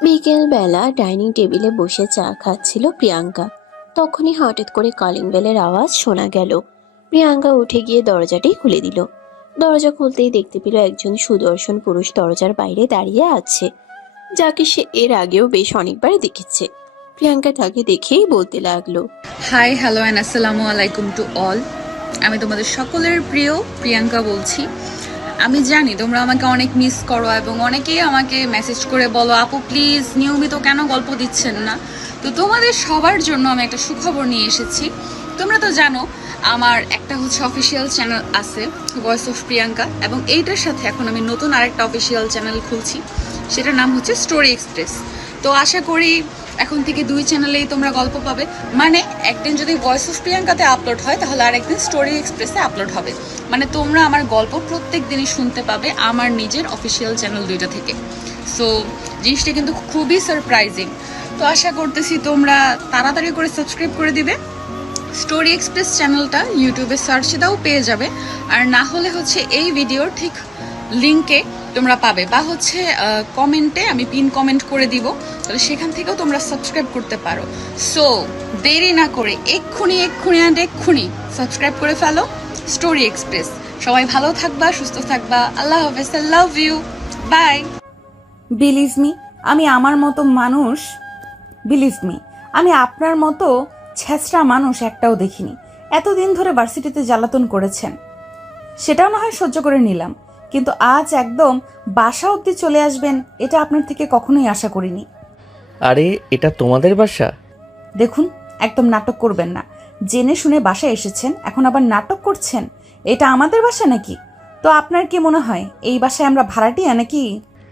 বিকেলবেলা ডাইনিং টেবিলে বসে চা খাচ্ছিল প্রিয়াঙ্কা। তখনই হঠাৎ করে কলিং বেলের আওয়াজ শোনা গেল। প্রিয়াঙ্কা উঠে গিয়ে দরজাটি খুলে দিল। দরজা খুলতেই দেখতে পেল একজন সুদর্শন পুরুষ দরজার বাইরে দাঁড়িয়ে আছে, যাকে সে এর আগেও বেশ অনেকবার দেখেছে। প্রিয়াঙ্কা তাকে দেখেই বলতে লাগলো, হাই হ্যালো অ্যান্ড আসসালামু আলাইকুম টু অল। আমি তোমাদের সকলের প্রিয় প্রিয়াঙ্কা বলছি। আমি জানি তোমরা আমাকে অনেক মিস করো এবং অনেকেই আমাকে মেসেজ করে বলো, আপু প্লিজ নিয়মিত কেন গল্প দিচ্ছেন না। তো তোমাদের সবার জন্য আমি একটা সুখবর নিয়ে এসেছি। তোমরা তো জানো আমার একটা হচ্ছে অফিসিয়াল চ্যানেল আছে, ভয়েস অফ প্রিয়াঙ্কা, এবং এইটার সাথে এখন আমি নতুন আরেকটা অফিসিয়াল চ্যানেল খুলছি, সেটার নাম হচ্ছে স্টোরি এক্সপ্রেস। তো আশা করি এখন থেকে দুই চ্যানেলেই তোমরা গল্প পাবে। মানে একদিন যদি ভয়েস অফ প্রিয়াঙ্কাতে আপলোড হয় তাহলে আরেকদিন স্টোরি এক্সপ্রেসে আপলোড হবে। মানে তোমরা আমার গল্প প্রত্যেক দিনই শুনতে পাবে আমার নিজের অফিসিয়াল চ্যানেল দুইটা থেকে। সো জিনিসটা কিন্তু খুবই সারপ্রাইজিং। তো আশা করতেছি তোমরা তাড়াতাড়ি করে সাবস্ক্রাইব করে দিবে। স্টোরি এক্সপ্রেস চ্যানেলটা ইউটিউবে সার্চে দাও, পেয়ে যাবে। আর না হলে হচ্ছে এই ভিডিওর ঠিক লিঙ্কে তোমরা পাবে, বা হচ্ছে কমেন্টে আমি পিন কমেন্ট করে দিব, তাহলে সেখান থেকেও তোমরা সাবস্ক্রাইব করতে পারো। সো দেরি না করে এক্ষুনি সাবস্ক্রাইব করে ফেলো স্টোরি এক্সপ্রেস। সবাই ভালো থাকবা, সুস্থ থাকবা। আল্লাহ হাফেজ, I love you, bye. Believe me, আমি আমার মতো মানুষ, বিলিভ মি, আমি আপনার মতো ছেঁচড়া মানুষ একটাও দেখিনি। এতদিন ধরে ভার্সিটিতে জ্বালাতন করেছেন, সেটাও না হয় সহ্য করে নিলাম, কিন্তু আজ একদম বাসা অবধি চলে আসবেন এটা আপনার থেকে কখনোই আশা করিনি। আরে এটা তোমাদের বাসা? দেখুন, একদম নাটক করবেন না। জেনে শুনে বাসায় এসেছেন, এখন আবার নাটক করছেন। এটা আমাদের বাসা নাকি? তো আপনার কি মনে হয় এই বাসায় আমরা ভাড়াটিয়া নাকি?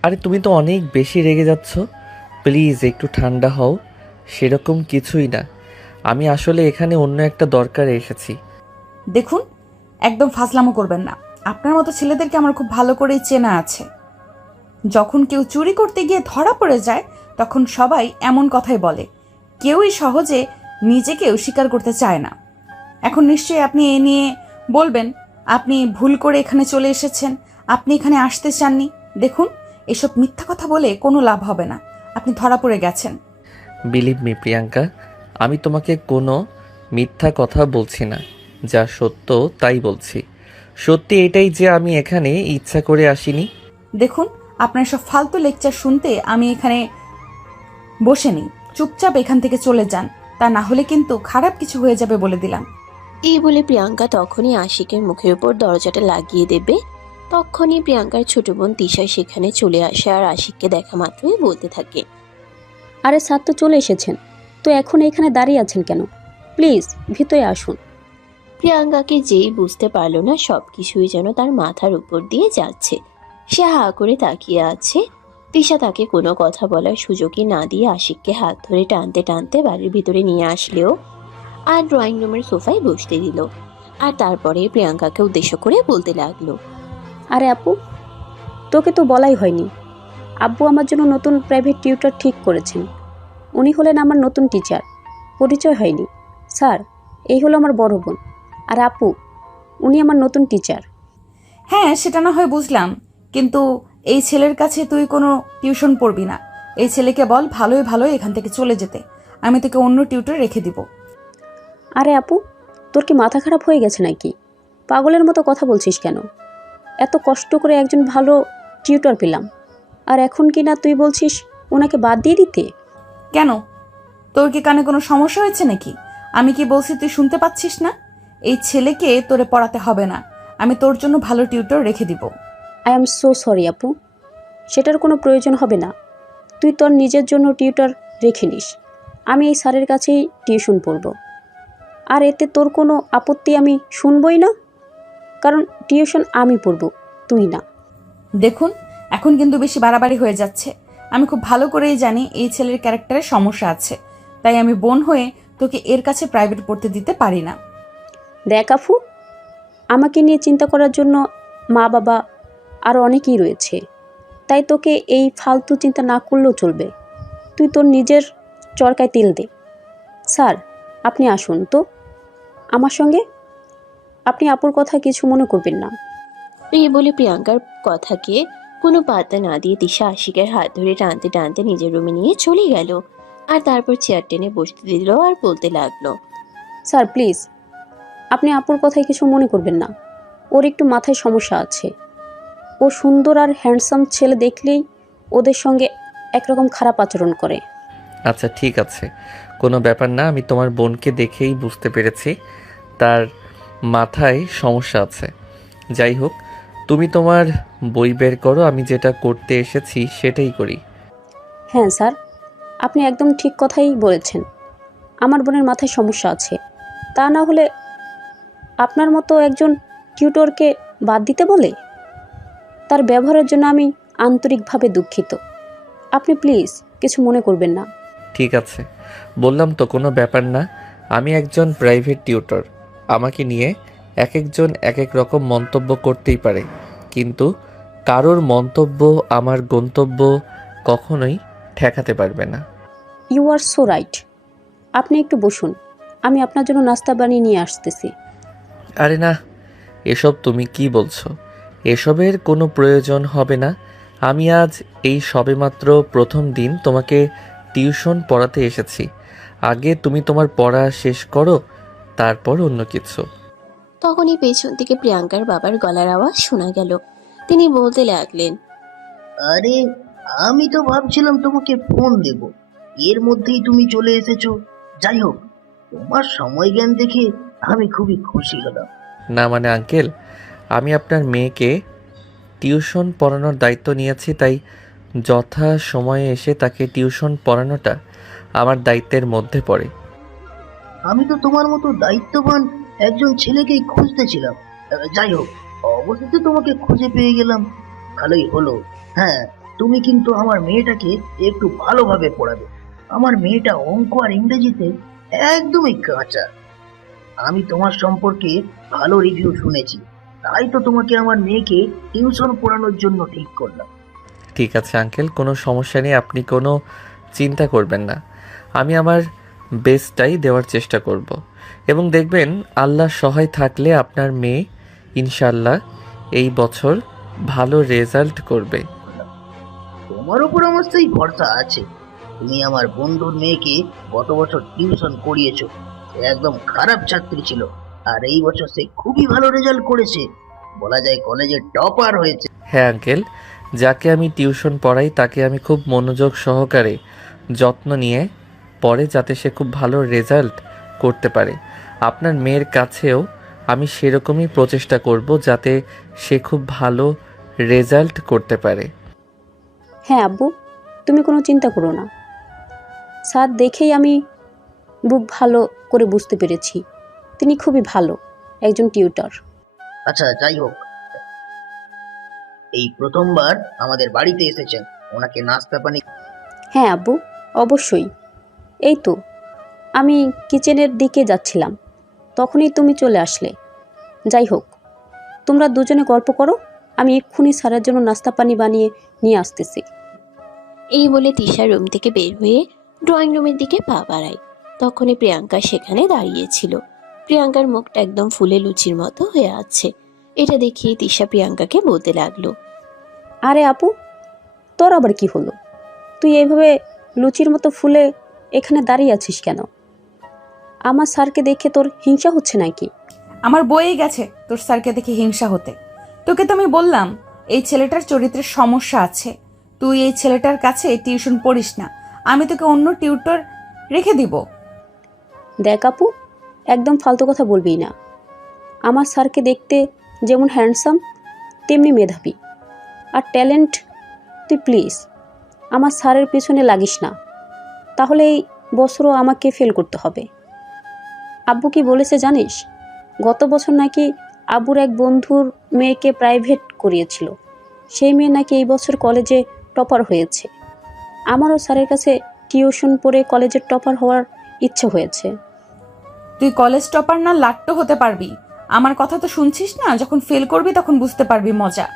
আরে তুমি তো অনেক বেশি রেগে যাচ্ছ, প্লিজ একটু ঠান্ডা হও। সেরকম কিছুই না, আমি আসলে এখানে অন্য একটা দরকারে এসেছি। দেখুন, একদম ফাজলামো করবেন না। আপনার মতো ছেলেদেরকে আমার খুব ভালো করেই চেনা আছে। যখন কেউ চুরি করতে গিয়ে ধরা পড়ে যায় তখন সবাই এমন কথাই বলে, কেউই সহজে নিজেকে স্বীকার করতে চায় না। এখন নিশ্চয়ই আপনি এ নিয়ে বলবেন আপনি ভুল করে এখানে চলে এসেছেন, আপনি এখানে আসতে চাননি। দেখুন, এসব মিথ্যা কথা বলে কোনো লাভ হবে না, আপনি ধরা পড়ে গেছেন। বিলিভ মি প্রিয়াঙ্কা, আমি তোমাকে কোনো মিথ্যা কথা বলছি না, যা সত্য তাই বলছি। সত্যি এটাই যে আমি এখানে ইচ্ছা করে আসিনি। দেখুন, আপনার সব ফালতু লেকচার শুনতে আমি এখানে বসে নেই। চুপচাপ এখান থেকে চলে যান, তা না হলে কিন্তু খারাপ কিছু হয়ে যাবে বলে দিলাম। এই বলে প্রিয়াঙ্কা তখনই আশিকের মুখের উপর দরজাটা লাগিয়ে দেবে। তখনই প্রিয়াঙ্কার ছোট বোন তিশা সেখানে চলে আসে আর আশিককে দেখা মাত্রই বলতে থাকে, আরে স্যার তো চলে এসেছেন, তো এখন এখানে দাঁড়িয়ে আছেন কেন? প্লিজ ভিতরে আসুন। প্রিয়াঙ্কাকে যেই বুঝতে পারলো না সবকিছুই যেন তার মাথার উপর দিয়ে যাচ্ছে। সে হা করে তাকিয়ে আছে। তিশা তাকে কোনো কথা বলার সুযোগই না দিয়ে আশিককে হাত ধরে টানতে টানতে বাড়ির ভিতরে নিয়ে আসলেও আর ড্রয়িং রুমের সোফায় বসতে দিল। আর তারপরে প্রিয়াঙ্কাকে উদ্দেশ্য করে বলতে লাগলো, আরে আপু, তোকে তো বলাই হয়নি, আব্বু আমার জন্য নতুন প্রাইভেট টিউটর ঠিক করেছেন। উনি হলেন আমার নতুন টিচার। পরিচয় হয়নি স্যার, এই হলো আমার বড় বোন। আর আপু, উনি আমার নতুন টিচার। হ্যাঁ, সেটা না হয় বুঝলাম, কিন্তু এই ছেলের কাছে তুই কোনো টিউশন পড়বি না। এই ছেলেকে বল ভালোই ভালোই এখান থেকে চলে যেতে, আমি তোকে অন্য টিউটর রেখে দিব। আরে আপু, তোর কি মাথা খারাপ হয়ে গেছে নাকি? পাগলের মতো কথা বলছিস কেন? এত কষ্ট করে একজন ভালো টিউটর পেলাম, আর এখন কি না তুই বলছিস ওনাকে বাদ দিয়ে দিতে? কেন, তোর কি কানে কোনো সমস্যা হয়েছে নাকি? আমি কি বলছি তুই শুনতে পাচ্ছিস না? এই ছেলেকে তোরে পড়াতে হবে না, আমি তোর জন্য ভালো টিউটর রেখে দিব। আই এম সো সরি আপু, সেটার কোনো প্রয়োজন হবে না। তুই তোর নিজের জন্য টিউটর রেখে নিস, আমি এই স্যারের কাছেই টিউশন পড়ব। আর এতে তোর কোনো আপত্তি আমি শুনবই না, কারণ টিউশন আমি পড়ব, তুই না। দেখুন, এখন কিন্তু বেশি বাড়াবাড়ি হয়ে যাচ্ছে। আমি খুব ভালো করেই জানি এই ছেলের ক্যারেক্টারে সমস্যা আছে, তাই আমি বোন হয়ে তোকে এর কাছে প্রাইভেট পড়তে দিতে পারি না। দেখ আফু, আমাকে নিয়ে চিন্তা করার জন্য মা বাবা আরও অনেকেই রয়েছে, তাই তোকে এই ফালতু চিন্তা না করলেও চলবে। তুই তোর নিজের চরকায় তেল দে। স্যার, আপনি আসুন তো আমার সঙ্গে, আপনি আপুর কথা কিছু মনে করবেন না। এই বলে প্রিয়াঙ্কার কথাকে কোনো পাত্তা না দিয়ে তিশা আশিকের হাত ধরে টানতে টানতে নিজের রুমে নিয়ে চলে গেল। আর তারপর চেয়ার টেনে বসতে দিল আর বলতে লাগলো, স্যার প্লিজ, আপনি আপুর কথায় কিছু মনে করবেন না। ওর একটু মাথায় সমস্যা আছে। ও সুন্দর আর হ্যান্ডসাম ছেলে দেখলেই ওদের সঙ্গে একরকম খারাপ আচরণ করে। আচ্ছা ঠিক আছে, কোনো ব্যাপার না। আমি তোমার বোনকে দেখেই বুঝতে পেরেছি তার মাথায় সমস্যা আছে। যাই হোক, তুমি তোমার বই বের করো, আমি যেটা করতে এসেছি সেটাই করি। হ্যাঁ স্যার, আপনি একদম ঠিক কথাই বলেছেন। আমার বোনের মাথায় সমস্যা আছে। তা না হলে আপনার মতো একজন টিউটরকে বাদ দিতে বলে? তার ব্যবহারের জন্য আমি আন্তরিকভাবে দুঃখিত। আপনি প্লিজ কিছু মনে করবেন না। ঠিক আছে, বললাম তো কোনো ব্যাপার না। আমি একজন প্রাইভেট টিউটর, আমাকে নিয়ে এক একজন এক এক রকম মন্তব্য করতেই পারে, কিন্তু কারোর মন্তব্য আমার গন্তব্য কখনোই ঠেকাতে পারবে না। You are so right. আপনি একটু বসুন, আমি আপনার জন্য নাস্তা বানিয়ে নিয়ে আসতেছি। আরে না, এসব তুমি কি বলছো? এসবের কোনো প্রয়োজন হবে না। আমি আজ এই সবেমাত্র প্রথম দিন তোমাকে টিউশন পড়াতে এসেছি। আগে তুমি তোমার পড়া শেষ করো, তারপর অন্য কিছু। তখনই পেছন থেকে প্রিয়াঙ্কার বাবার গলার আওয়াজ শোনা গেল। তিনি বলতে লাগলেন, আরে, আমি তো ভাবছিলাম তোমাকে ফোন দেব, এর মধ্যেই তুমি চলে এসেছো। যাই হোক, তোমার সময় জ্ঞান দেখে আমি খুবই খুশি হলাম। না মানে আঙ্কেল, আমি আপনার মেয়েকে টিউশন পড়ানোর দায়িত্ব নিয়েছি, তাই যথা সময়ে এসে তাকে টিউশন পড়ানোটা আমার দায়িত্বের মধ্যে পড়ে। আমি তো তোমার মতো দায়িত্ববান একজন ছেলেকেই খুঁজতেছিলাম। যাই হোক, অবশেষে তোমাকে খুঁজে পেয়ে গেলাম, ভালোই হলো। হ্যাঁ, তুমি কিন্তু আমার মেয়েটাকে একটু ভালোভাবে পড়াবে। আমার মেয়েটা অঙ্ক আর ইংরেজিতে একদমই কাঁচা। আমি তোমার সম্পর্কে ভালো রিভিউ শুনেছি, তাই তো তোমাকে আমার মেয়েকে টিউশন পড়ানোর জন্য ঠিক করলাম। ঠিক আছে আঙ্কেল, কোনো সমস্যা নেই, আপনি কোনো চিন্তা করবেন না। আমি আমার বেস্টটাই দেওয়ার চেষ্টা করব, এবং দেখবেন আল্লাহ সহায় থাকলে আপনার মেয়ে ইনশাল্লাহ এই বছর ভালো রেজাল্ট করবে। তোমার উপর আমার সেই ভরসা আছে। তুমি আমার বন্ধুর মেয়েকে গত বছর টিউশন করিয়েছো, সে একদম খারাপ ছাত্রী ছিল, আর এই বছর সে খুবই ভালো রেজাল্ট করেছে, বলা যায় কলেজে টপার হয়েছে। হ্যাঁ আঙ্কেল, যাকে আমি টিউশন পড়াই তাকে আমি খুব মনোযোগ সহকারে যত্ন নিয়ে পড়ে, যাতে সে খুব ভালো রেজাল্ট করতে পারে। আপনার মেয়ের কাছেও আমি সেরকমই প্রচেষ্টা করব যাতে সে খুব ভালো রেজাল্ট করতে পারে। হ্যাঁ আব্বু, তুমি কোনো চিন্তা করো না। স্যার দেখেই আমি বুক ভালো করে বুঝতে পেরেছি তিনি খুবই ভালো একজন টিউটর। আচ্ছা, যাই হোক, এই প্রথমবার আমাদের বাড়িতে এসেছেন, ওনাকে নাস্তা পানি। হ্যাঁ আব্বু, অবশ্যই। এই তো আমি কিচেনের দিকে যাচ্ছিলাম, তখনই তুমি চলে আসলে। যাই হোক, তোমরা দুজনে গল্প করো, আমি এক্ষুনি স্যারের জন্য নাস্তা পানি বানিয়ে নিয়ে আসতেছি। এই বলে তিশা রুম থেকে বের হয়ে ড্রয়িং রুমের দিকে পা বাড়ায়। তখনই প্রিয়াঙ্কা সেখানে দাঁড়িয়েছিল। প্রিয়াঙ্কার মুখটা একদম ফুলে লুচির মতো হয়ে আছে। এটা দেখিয়ে তিশা প্রিয়াঙ্কাকে বলতে লাগলো, আরে আপু, তোর আবার কি হলো? তুই এইভাবে লুচির মতো ফুলে এখানে দাঁড়িয়ে আছিস কেন? আমার স্যারকে দেখে তোর হিংসা হচ্ছে নাকি? আমার বইয়ে গেছে তোর স্যারকে দেখে হিংসা হতে। তোকে তো আমি বললাম এই ছেলেটার চরিত্রের সমস্যা আছে, তুই এই ছেলেটার কাছে টিউশন পড়িস না, আমি তোকে অন্য টিউটর রেখে দিব। দেখ আপু, একদম ফালতু কথা বলবি না। আমার স্যারকে দেখতে যেমন হ্যান্ডসাম তেমনি মেধাবী আর ট্যালেন্ট। তুই প্লিজ আমার স্যারের পেছনে লাগিস না, তাহলে এই বছরও আমাকে ফেল করতে হবে। আব্বু কি বলেছে জানিস? গত বছর নাকি আব্বুর এক বন্ধুর মেয়েকে প্রাইভেট করিয়েছিল, সেই মেয়ে নাকি এই বছর কলেজে টপার হয়েছে। আমারও স্যারের কাছে টিউশন পড়ে কলেজের টপার হওয়ার ইচ্ছে হয়েছে। তুই কলেজ টপার না লাট্টো হতে পারবি। আমার কথা তো শুনছিস না? যখন ফেল করবি তখন বুঝতে পারবি মজা,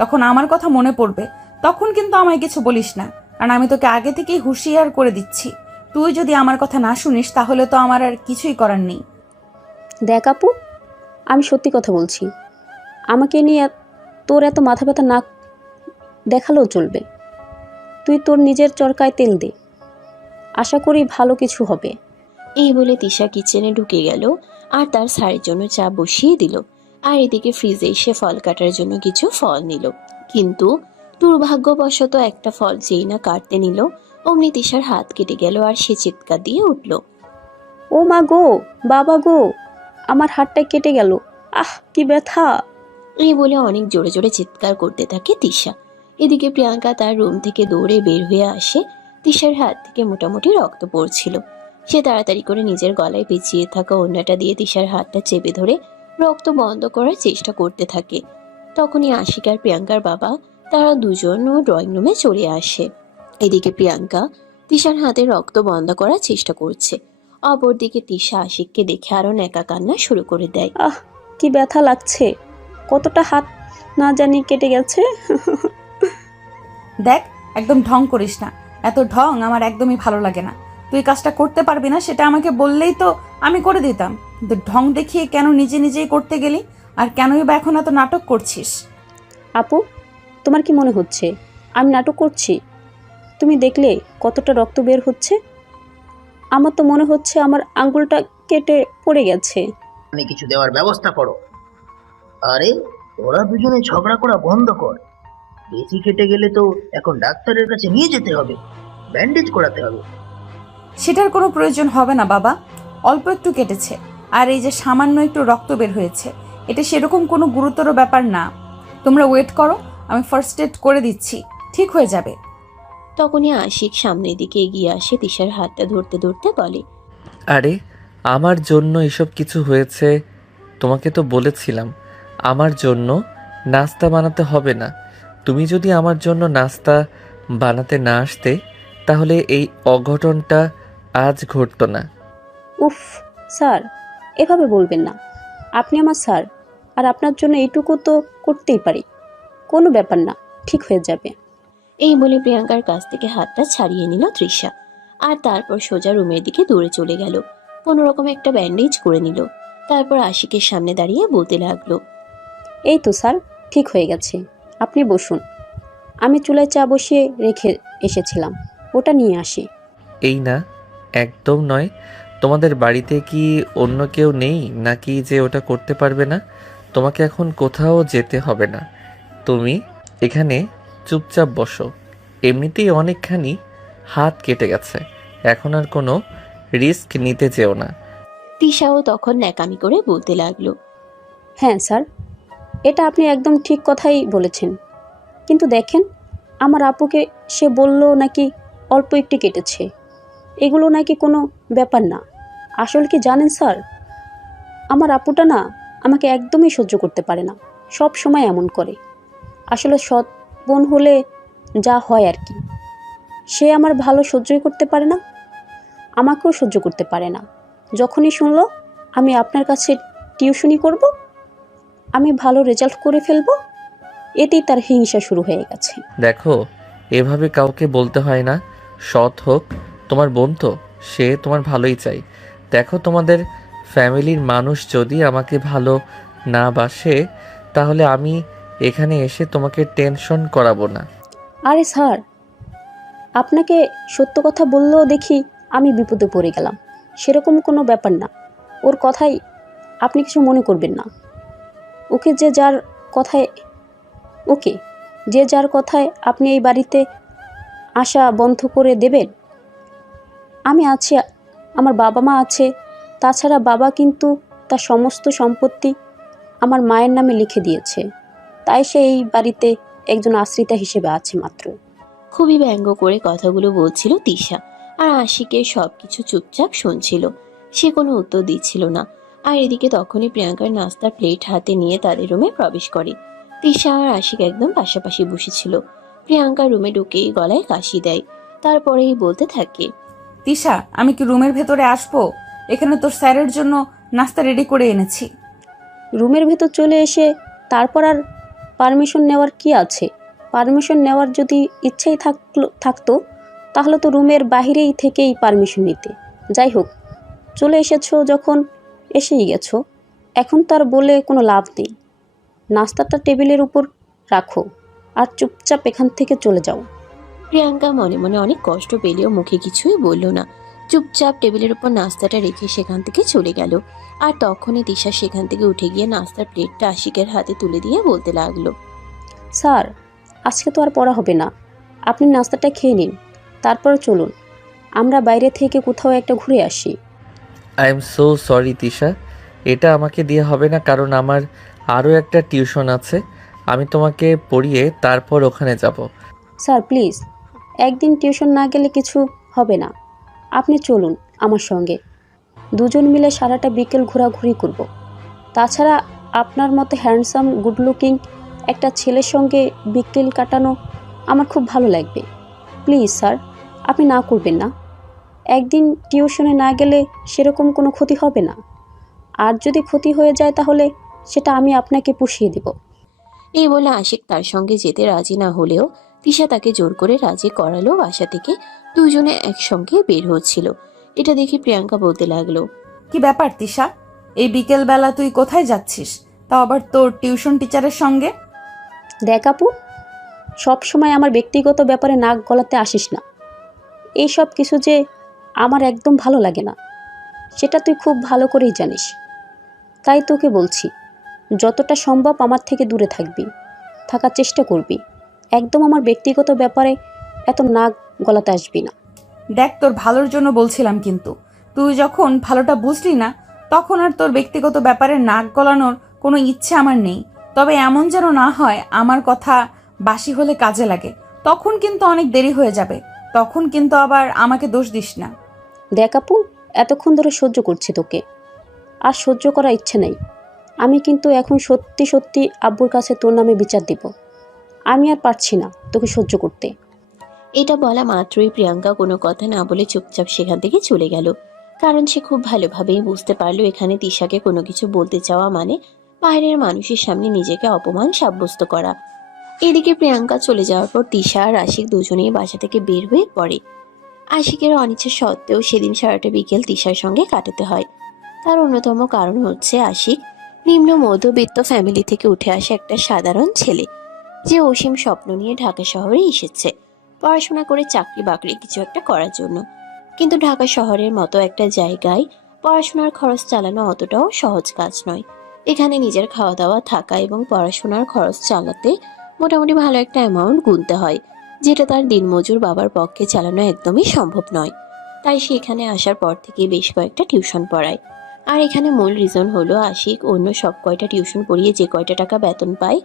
তখন আমার কথা মনে পড়বে, তখন কিন্তু আমায় কিছু বলিস না, কারণ আমি তোকে আগে থেকেই হুঁশিয়ার করে দিচ্ছি। তুই যদি আমার কথা না শুনিস তাহলে তো আমার আর কিছুই করার নেই। দেখ আপু, আমি সত্যি কথা বলছি, আমাকে নিয়ে তোর এত মাথা ব্যথা না দেখালেও চলবে। তুই তোর নিজের চরকায় তেল দে, আশা করি ভালো কিছু হবে। এই বলে তিশা কিচেনে ঢুকে গেল আর তার স্যারের জন্য চা বসিয়ে দিল। আর এদিকে ফ্রিজে এসে ফল কাটার জন্য কিছু ফল নিল, কিন্তু দুর্ভাগ্যবশত একটা ফল যেই না কাটতে নিল অমনি তিশার হাত কেটে গেল আর সে চিৎকার দিয়ে উঠল। ও মা গো, বাবা গো, আমার হাতটা কেটে গেল, আহ কি ব্যথা! এই বলে অনেক জোরে জোরে চিৎকার করতে থাকে তিশা। এদিকে প্রিয়াঙ্কা তার রুম থেকে দৌড়ে বের হয়ে আসে। তিশার হাত থেকে মোটামুটি রক্ত পড়ছিল। সে তাড়াতাড়ি করে নিজের গলায় পেঁচিয়ে থাকা ওড়নাটা দিয়ে তিশার হাতটা চেপে ধরে রক্ত বন্ধ করার চেষ্টা করতে থাকে। তখনই আশিক আর প্রিয়াঙ্কার বাবা তারা দুজনও ড্রয়িং রুমে চলে আসে। এদিকে প্রিয়াঙ্কা তিশার হাতে রক্ত বন্ধ করার চেষ্টা করছে, অপরদিকে তিশা আশিককে দেখে আরো ন্যাকা কান্না শুরু করে দেয়। আহ কি ব্যথা লাগছে, কতটা হাত না জানি কেটে গেছে। দেখ, একদম ঢং করিস না। এত ঢং আমার একদমই ভালো লাগে না। তুই কাজটা করতে পারবি না সেটা আমাকে বললেই তো আমি করে দিতাম, কিন্তু ঢং দেখিয়ে কেন নিজে নিজেই করতে গেলি? আর কেনই বা এখন এত নাটক করছিস? আপু, তোমার কি মনে হচ্ছে আমি নাটক করছি? তুমি দেখলে কতটা রক্ত বের হচ্ছে। আমার তো মনে হচ্ছে আমার আঙ্গুলটা কেটে পড়ে গেছে। মানে কিছু দেওয়ার ব্যবস্থা করো। আরে ওরা দুজনে ঝগড়া করা বন্ধ কর। বেশি কেটে গেলে তো এখন ডাক্তারের কাছে নিয়ে যেতে হবে, ব্যান্ডেজ করাতে হবে। সেটার কোনো প্রয়োজন হবে না বাবা, অল্প একটু কেটেছে। আর এই যে সামান্য একটু রক্ত বের হয়েছে, এটা সেরকম কোনো গুরুতর ব্যাপার না। তোমরা ওয়েট করো, আমি ফার্স্ট এড করে দিচ্ছি, ঠিক হয়ে যাবে। তখনই আশিক সামনের দিকে এগিয়ে আসে, তিশার হাতটা ধরতে ধরতে বলে। আরে আমার জন্য এসব কিছু হয়েছে। তোমাকে তো বলেছিলাম আমার জন্য নাস্তা বানাতে হবে না। তুমি যদি আমার জন্য নাস্তা বানাতে না আসতে তাহলে এই অঘটনটা আজ ঘটতো না। উফ স্যার, এভাবে বলবেন না। আপনি আমার স্যার, আর আপনার জন্য এইটুকু তো করতেই পারি। কোনো ব্যাপার না, ঠিক হয়ে যাবে। এই বলে প্রিয়াঙ্কার কাছ থেকে হাতটা ছাড়িয়ে নিল তৃষা, আর তারপর সোজা রুমের দিকে দৌড়ে চলে গেল। কোনোরকম একটা ব্যান্ডেজ করে নিল, তারপর আশিকের সামনে দাঁড়িয়ে বলতে লাগলো। এই তো স্যার, ঠিক হয়ে গেছে, আপনি বসুন। আমি চুলায় চা বসিয়ে রেখে এসেছিলাম, ওটা নিয়ে আসি। এই না, একদম নয়। তোমাদের বাড়িতে কি অন্য কেউ নেই নাকি যে ওটা করতে পারবে না? তোমাকে এখন কোথাও যেতে হবে না, তুমি এখানে চুপচাপ বসো। এমনিতেই অনেকখানি হাত কেটে গেছে, এখন আর কোনো রিস্ক নিতে যেও না। তৃষাও তখন ন্যাকামি করে বলতে লাগলো। হ্যাঁ স্যার, এটা আপনি একদম ঠিক কথাই বলেছেন। কিন্তু দেখেন, আমার আপুকে সে বলল নাকি অল্প একটু কেটেছে, এগুলো নাকি কোনো ব্যাপার না। আসলে কি জানেন স্যার, আমার আপুটা না আমাকে একদমই সহ্য করতে পারে না, সব সময় এমন করে। আসলে সৎ বোন হলে যা হয় আর কি, সে আমার ভালো সহ্যই করতে পারে না, আমাকেও সহ্য করতে পারে না। যখনই শুনলো আমি আপনার কাছে টিউশনি করব, আমি ভালো রেজাল্ট করে ফেলবো, এতেই তার হিংসা শুরু হয়ে গেছে। দেখো, এভাবে কাউকে বলতে হয় না। সৎ হোক, তোমার বোন তো, সে তোমার ভালোই চাই। দেখো, তোমাদের ফ্যামিলির মানুষ যদি আমাকে ভালো না বাসে তাহলে আমি এখানে এসে তোমাকে টেনশন করাবো না। আরে স্যার, আপনাকে সত্য কথা বললেও দেখি আমি বিপদে পড়ে গেলাম, সেরকম কোনো ব্যাপার না। ওর কথাই আপনি কিছু মনে করবেন না। ওকে যে যার কথায় আপনি এই বাড়িতে আসা বন্ধ করে দেবেন। আমি আছি, আমার বাবা মা আছে। তাছাড়া বাবা কিন্তু তার সমস্ত সম্পত্তি আমার মায়ের নামে লিখে দিয়েছে, তাই সে এই বাড়িতে একজন আশ্রিতা হিসেবে আছে মাত্র। খুবই ব্যঙ্গ করে কথাগুলো বলছিল তিশা, আর আশিকের সবকিছু চুপচাপ শুনছিল, সে কোনো উত্তর দিচ্ছিল না। আর এদিকে তখনই প্রিয়াঙ্কার নাস্তার প্লেট হাতে নিয়ে তাদের রুমে প্রবেশ করে। তিশা আর আশিক একদম পাশাপাশি বসেছিল। প্রিয়াঙ্কা রুমে ঢুকেই গলায় কাশি দেয়, তারপরেই বলতে থাকে। তিশা, আমি কি রুমের ভেতরে আসবো? এখানে তোর স্যারের জন্য নাস্তা রেডি করে এনেছি। রুমের ভেতর চলে এসে তারপর আর পারমিশন নেওয়ার কি আছে? পারমিশন নেওয়ার যদি ইচ্ছেই থাকতো তাহলে তো রুমের বাহিরেই থেকেই পারমিশন নিতে। যাই হোক, চলে এসেছো যখন এসেই গেছো, এখন তার বলে কোনো লাভ নেই। নাস্তাটা টেবিলের উপর রাখো, আর চুপচাপ এখান থেকে চলে যাও। প্রিয়াঙ্কা মনে মনে অনেক কষ্ট পেলেও মুখে কিছুই বলল না। চুপচাপ টেবিলের উপর নাস্তাটা রেখে সেখান থেকে চলে গেল। আর তখনই তিশা সেখান থেকে উঠে গিয়ে নাস্তার প্লেটটা আশিকের হাতে তুলে দিয়ে বলতে লাগলো, স্যার, আজকে তো আর পড়া হবে না, আপনি নাস্তাটা খেয়ে নিন, তারপর চলুন আমরা বাইরে থেকে কোথাও একটা ঘুরে আসি। I am so sorry Tisha, এটা আমাকে দিয়ে হবে না, কারণ আমার আরও একটা টিউশন আছে। আমি তোমাকে পড়িয়ে তারপর ওখানে যাব। স্যার প্লিজ, একদিন টিউশন না গেলে কিছু হবে না, আপনি চলুন আমার সঙ্গে, দুজন মিলে সারাটা বিকেল ঘোরাঘুরি করব। তাছাড়া আপনার মতো হ্যান্ডসাম গুড লুকিং একটা ছেলের সঙ্গে বিকেল কাটানো আমার খুব ভালো লাগবে। প্লিজ স্যার, আপনি না করবেন না। একদিন টিউশনে না গেলে সেরকম কোনো ক্ষতি হবে না, আর যদি ক্ষতি হয়ে যায় তাহলে সেটা আমি আপনাকে পুষিয়ে দেব। এই বলে আশিক তার সঙ্গে যেতে রাজি না হলেও তিশা তাকে জোর করে রাজি করালো। বাসা থেকে দুজনে একসঙ্গে বের হচ্ছিল। এটা দেখে প্রিয়াঙ্কা বলতে লাগলো, কি ব্যাপার তিশা, এই বিকেলবেলা তুই কোথায় যাচ্ছিস, তাও আবার তোর টিউশন টিচারের সঙ্গে? দেখ আপু, সব সময় আমার ব্যক্তিগত ব্যাপারে নাক গলাতে আসিস না। এই সব কিছু যে আমার একদম ভালো লাগে না, সেটা তুই খুব ভালো করেই জানিস। তাই তোকে বলছি, যতটা সম্ভব আমার থেকে দূরে থাকবি, থাকার চেষ্টা করবি। একদম আমার ব্যক্তিগত ব্যাপারে এত নাক গলাতে আসবি না। দেখ, তোর ভালোর জন্য বলছিলাম, কিন্তু তুই যখন ভালোটা বুঝলি না তখন আর তোর ব্যক্তিগত ব্যাপারে নাক গলানোর কোনো ইচ্ছে আমার নেই। তবে এমন যেন না হয় আমার কথা বাসি হলে কাজে লাগে, তখন কিন্তু অনেক দেরি হয়ে যাবে, তখন কিন্তু আবার আমাকে দোষ দিস না। দেখ আপু, এতক্ষণ ধরে সহ্য করছি তোকে, আর সহ্য করার ইচ্ছে নেই। আমি কিন্তু এখন সত্যি সত্যি আব্বুর কাছে তোর নামে বিচার দিব। আমি আর পারছি না তোকে সহ্য করতে। এটা বলা মাত্রই প্রিয়াঙ্কা কোনো কথা না বলে চুপচাপ সেখান থেকে চলে গেল। কারণ সে খুব ভালোভাবেই বুঝতে পারলো এখানে তিশাকে কোনো কিছু বলতে চাওয়া মানে বাইরের মানুষের সামনে নিজেকে অপমান সাব্যস্ত করা। এদিকে প্রিয়াঙ্কা চলে যাওয়ার পর তিশা আর আশিক দুজনেই বাসা থেকে বের হয়ে পড়ে। আশিকের অনিচ্ছা সত্ত্বেও সেদিন সারাটা বিকেল তিশার সঙ্গে কাটাতে হয়। তার অন্যতম কারণ হচ্ছে আশিক নিম্ন মধ্যবিত্ত ফ্যামিলি থেকে উঠে আসা একটা সাধারণ ছেলে, যে অসীম স্বপ্ন নিয়ে ঢাকা শহরে এসেছে পড়াশোনা করে চাকরি বাকরি কিছু একটা করার জন্য। কিন্তু ঢাকা শহরের মতো একটা জায়গায় পড়াশোনার খরচ চালানো অতটাও সহজ কাজ নয়। এখানে নিজের খাওয়া দাওয়া, থাকা এবং পড়াশোনার খরচ চালাতে মোটামুটি ভালো একটা অ্যামাউন্ট গুনতে হয়, যেটা তার দিনমজুর বাবার পক্ষে চালানো একদমই সম্ভব নয়। তাই সে এখানে আসার পর থেকে বেশ কয়েকটা টিউশন পড়ায়। আর এখানে মূল রিজন হলো আশিক অন্য সব কয়টা টিউশন পড়িয়ে যে কয়টা টাকা বেতন পায়,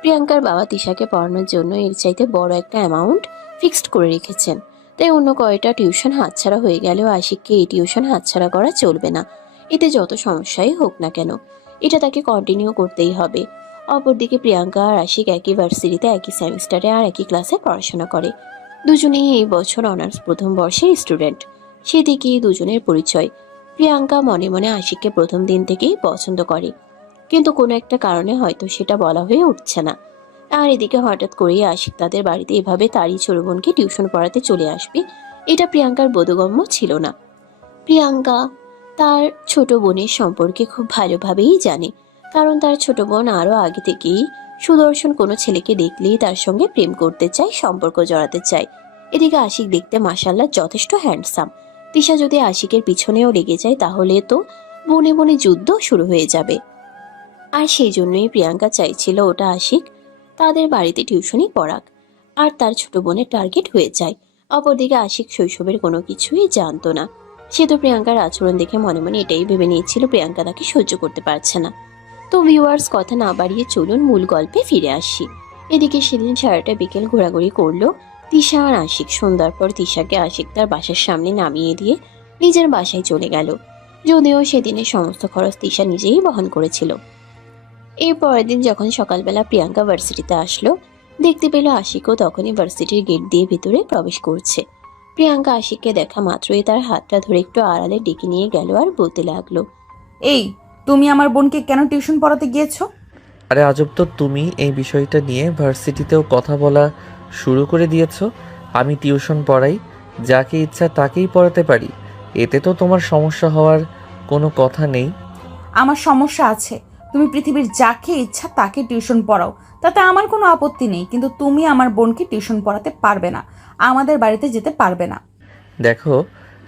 প্রিয়াঙ্কার বাবা তিশাকে পড়ানোর জন্য এর চাইতে বড় একটা অ্যামাউন্ট ফিক্সড করে রেখেছেন। তাই অন্য কয়টা টিউশন হাতছাড়া হয়ে গেলেও আশিককে এই টিউশন হাতছাড়া করা চলবে না। এতে যত সমস্যাই হোক না কেন এটা তাকে কন্টিনিউ করতেই হবে। অপরদিকে প্রিয়াঙ্কা আর আশিক একই ভার্সিটিতে একই সেমিস্টারে আর একই ক্লাসে পড়াশোনা করে। দুজনেই এই বছর অনার্স প্রথম বর্ষের স্টুডেন্ট। সেদিকেই দুজনের পরিচয়। প্রিয়াঙ্কা মনে মনে আশিককে প্রথম দিন থেকেই পছন্দ করে, কিন্তু কোনো একটা কারণে হয়তো সেটা বলা হয়ে উঠছে না। আর এদিকে হঠাৎ করেই আশিক তাদের বাড়িতে এভাবে তারই ছোট বোনকে টিউশন পড়াতে চলে আসবে, এটা প্রিয়াঙ্কার বোধগম্য ছিল না। প্রিয়াঙ্কা তার ছোট বোনের সম্পর্কে খুব ভালোভাবেই জানে, কারণ তার ছোট বোন আরো আগে থেকেই সুদর্শন কোনো ছেলেকে দেখলেই তার সঙ্গে প্রেম করতে চায়, সম্পর্ক জড়াতে চায়। এদিকে আশিক দেখতে মাশাআল্লাহ যথেষ্ট হ্যান্ডসাম। তিশা যদি আশিকের পিছনেও লেগে যায় তাহলে তো বনে বনে যুদ্ধ শুরু হয়ে যাবে। আর সেই জন্যই প্রিয়াঙ্কা চাইছিল ওটা আশিক তাদের বাড়িতে টিউশনই পড়াক, আর তার ছোট বোনের টার্গেট হয়ে যায়। অপরদিকে আশিক শৈশবের কোনো কিছুই জানতো না। সে তো প্রিয়াঙ্কার আচরণ দেখে মনে মনে এটাই ভেবে নিয়েছিল প্রিয়াঙ্কা তাকে সহ্য করতে পারছে না। তো ভিউয়ার্স, কথা না বাড়িয়ে চলুন মূল গল্পে ফিরে আসি। এদিকে সেদিন সারাটা বিকেল ঘোরাঘুরি করলো তিশা আর আশিক। সন্ধ্যার পর তিশাকে আশিক তার বাসার সামনে নামিয়ে দিয়ে নিজের বাসায় চলে গেল, যদিও সেদিনের সমস্ত খরচ তিশা নিজেই বহন করেছিল। এর পরের দিন যখন সকালবেলা প্রিয়াঙ্কা ভার্সিটিতে আসলো, দেখতে পেল আশিকও তখনই ভার্সিটির গেট দিয়ে ভেতরে প্রবেশ করছে। প্রিয়াঙ্কা আশিককে দেখা মাত্রই তার হাতটা ধরে একটু আড়ালে ডেকে নিয়ে গেল আর বলতে লাগলো, এই, তুমি আমার বোনকে কেন টিউশন পড়াতে গিয়েছো? আরে আজব তো, তুমি এই বিষয়টা নিয়ে ভার্সিটিতেও কথা বলা শুরু করে দিয়েছো। আমি টিউশন পড়াই, যাকে ইচ্ছা তাকেই পড়াতে পারি, এতে তো তোমার সমস্যা হওয়ার কোনো কথা নেই। আমার সমস্যা আছে, তুমি পৃথিবীর যাকে ইচ্ছা তাকে টিউশন পড়াও, তাতে আমার কোনো আপত্তি নেই, কিন্তু তুমি আমার বোনকে টিউশন পড়াতে পারবে না, আমাদের বাড়িতে যেতে পারবে না। দেখো,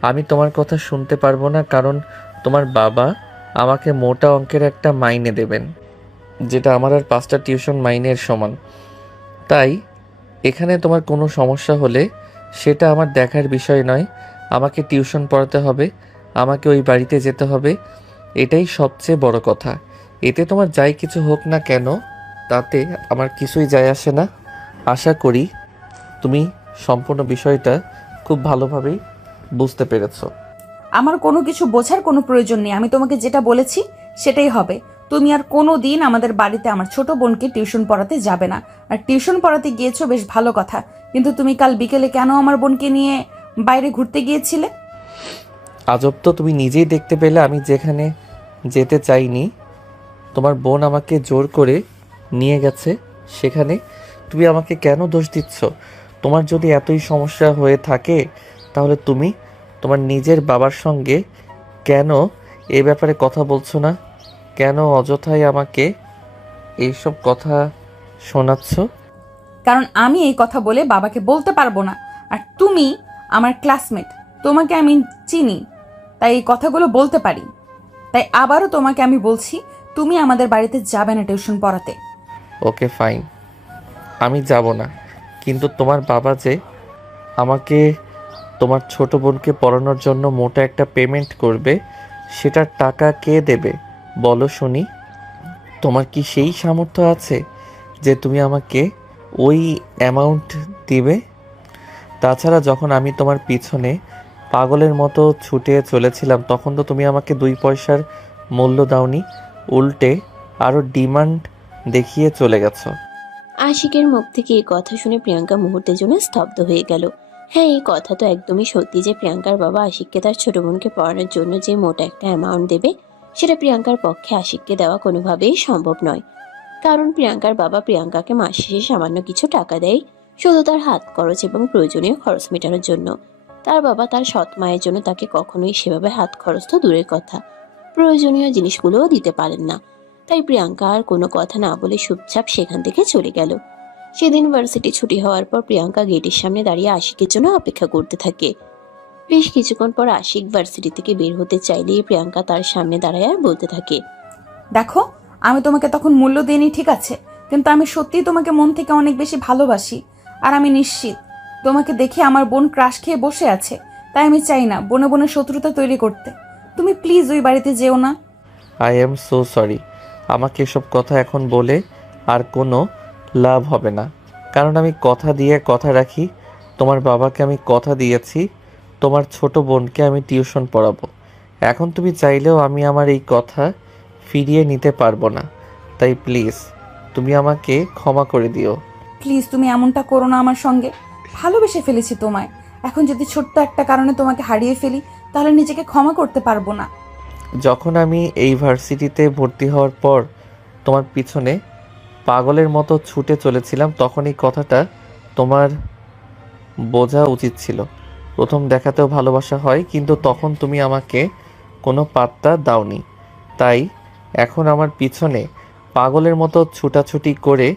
আমি তোমার কথা শুনতে পারবো না, কারণ তোমার বাবা আমাকে মোটা অঙ্কের একটা মাইনে দেবেন, যেটা আমার আর 5টা টিউশন মাইনের সমান। তাই এখানে তোমার কোনো সমস্যা হলে সেটা আমার দেখার বিষয় নয়। আমাকে টিউশন পড়াতে হবে, আমাকে ওই বাড়িতে যেতে হবে, এটাই সবচেয়ে বড় কথা। এতে তোমার যাই কিছু হোক না কেন, তাতে আমার কিছুই যায় আসে না। আশা করি তুমি সম্পূর্ণ বিষয়টা খুব ভালোভাবেই বুঝতে পেরেছো। আমার কোনো কিছু বোঝার কোনো প্রয়োজন নেই, আমি তোমাকে যেটা বলেছি সেটাই হবে। তুমি আর কোনো দিন আমাদের বাড়িতে আমার ছোট বোনকে টিউশন পড়াতে যাবে না। আর টিউশন পড়াতে গিয়েছো বেশ ভালো কথা, কিন্তু তুমি কাল বিকেলে কেন আমার বোনকে নিয়ে বাইরে ঘুরতে গিয়েছিলে? আজব তো, তুমি নিজেই দেখতে পেলে আমি যেখানে যেতে চাইনি তোমার বোন আমাকে জোর করে নিয়ে গেছে সেখানে। তুমি আমাকে কেন দোষ দিচ্ছ? তোমার যদি এতই সমস্যা হয়ে থাকে তাহলে তুমি তোমার নিজের বাবার সঙ্গে কেন এ ব্যাপারে কথা বলছো না? কেন অযথাই আমাকে এইসব কথা শোনাচ্ছ? কারণ আমি এই কথা বলে বাবাকে বলতে পারবো না, আর তুমি আমার ক্লাসমেট, তোমাকে আমি চিনি, তাই এই কথাগুলো বলতে পারি। তাই আবারও তোমাকে আমি বলছি, তুমি আমাদের বাড়িতে যাবে না টিউশন পড়াতে। ওকে ফাইন, আমি যাব না, কিন্তু তোমার বাবা যে আমাকে তোমার ছোট বোনকে পড়ানোর জন্য মোটা একটা পেমেন্ট করবে, সেটার টাকা কে দেবে বলো শুনি? তোমার কি সেই সামর্থ্য আছে যে তুমি আমাকে ওই অ্যামাউন্ট দিবে? তাছাড়া যখন আমি তোমার পিছনে পাগলের মতো ছুটে চলেছিলাম তখন তো তুমি আমাকে 2 পয়সার মূল্য দাওনি, উল্টে আরও ডিমান্ড দেখিয়ে চলে গেছো। আশিকের মুখ থেকে এই কথা শুনে প্রিয়াঙ্কা মুহূর্তের জন্য স্তব্ধ হয়ে গেল। হ্যাঁ, এই কথা তো একদমই সত্যি যে প্রিয়াঙ্কার বাবা আশিককে তার ছোট বোনকে পড়ানোর জন্য যে মোটা একটা অ্যামাউন্ট দেবে, সেটা প্রিয়াঙ্কার পক্ষে আশিককে দেওয়া কোনোভাবেই সম্ভব নয়। কারণ প্রিয়াঙ্কার বাবা প্রিয়াঙ্কাকে মাস শেষে সামান্য কিছু টাকা দেয় শুধু তার হাত খরচ এবং প্রয়োজনীয় খরচ মেটানোর জন্য। তার বাবা তার সৎ মায়ের জন্য তাকে কখনোই সেভাবে হাত খরচ তো দূরের কথা, প্রয়োজনীয় জিনিসগুলোও দিতে পারেন না। তাই প্রিয়াঙ্কা আর কোনো কথা না বলে চুপচাপ সেখান থেকে চলে গেল। সেদিন ভার্সিটি ছুটি হওয়ার পর প্রিয়াঙ্কা গেটের সামনে দাঁড়িয়ে আশিকের জন্য অপেক্ষা করতে থাকে। বেশ কিছুক্ষণ পর আশিক ভার্সিটি থেকে বের হতে চাইলেই প্রিয়াঙ্কা তার সামনে দাঁড়ায় আর বলতে থাকে, দেখো, আমি তোমাকে তখন মূল্য দিইনি ঠিক আছে, কিন্তু আমি সত্যিই তোমাকে মন থেকে অনেক বেশি ভালোবাসি। আর আমি নিশ্চিত তোমাকে দেখে আমার বোন ক্রাশ খেয়ে বসে আছে, তাই আমি চাই না বনে বনে শত্রুতা তৈরি করতে। তুমি প্লিজ ওই বাড়িতে যেও না। I am so sorry. আমাকে এসব কথা এখন বলে আর কোনো লাভ হবে না, কারণ আমি কথা দিয়ে কথা রাখি। তোমার বাবাকে আমি কথা দিয়েছি তোমার ছোট বোনকে আমি টিউশন পড়াবো। এখন তুমি চাইলেও আমি আমার এই কথা ফিরিয়ে নিতে পারবো না। তাই প্লিজ তুমি আমাকে ক্ষমা করে দিও। প্লিজ তুমি এমনটা করো না আমার সঙ্গে, ভালোবেসে ফেলেছি তোমায়। এখন যদি ছোট্ট একটা কারণে তোমাকে হারিয়ে ফেলি তাহলে নিজেকে ক্ষমা করতে পারবো না। যখন আমি এই ভার্সিটিতে ভর্তি হওয়ার পর তোমার পিছনে পাগলের মতো ছুটে চলেছিলাম, তখন এই কথাটা তোমার বোঝা উচিত ছিল। প্রথম দেখাতেও ভালোবাসা হয়, কিন্তু তখন তুমি আমাকে কোনো পাত্তা দাওনি। তাই এখন আমার পিছনে পাগলের মতো ছুটাছুটি করে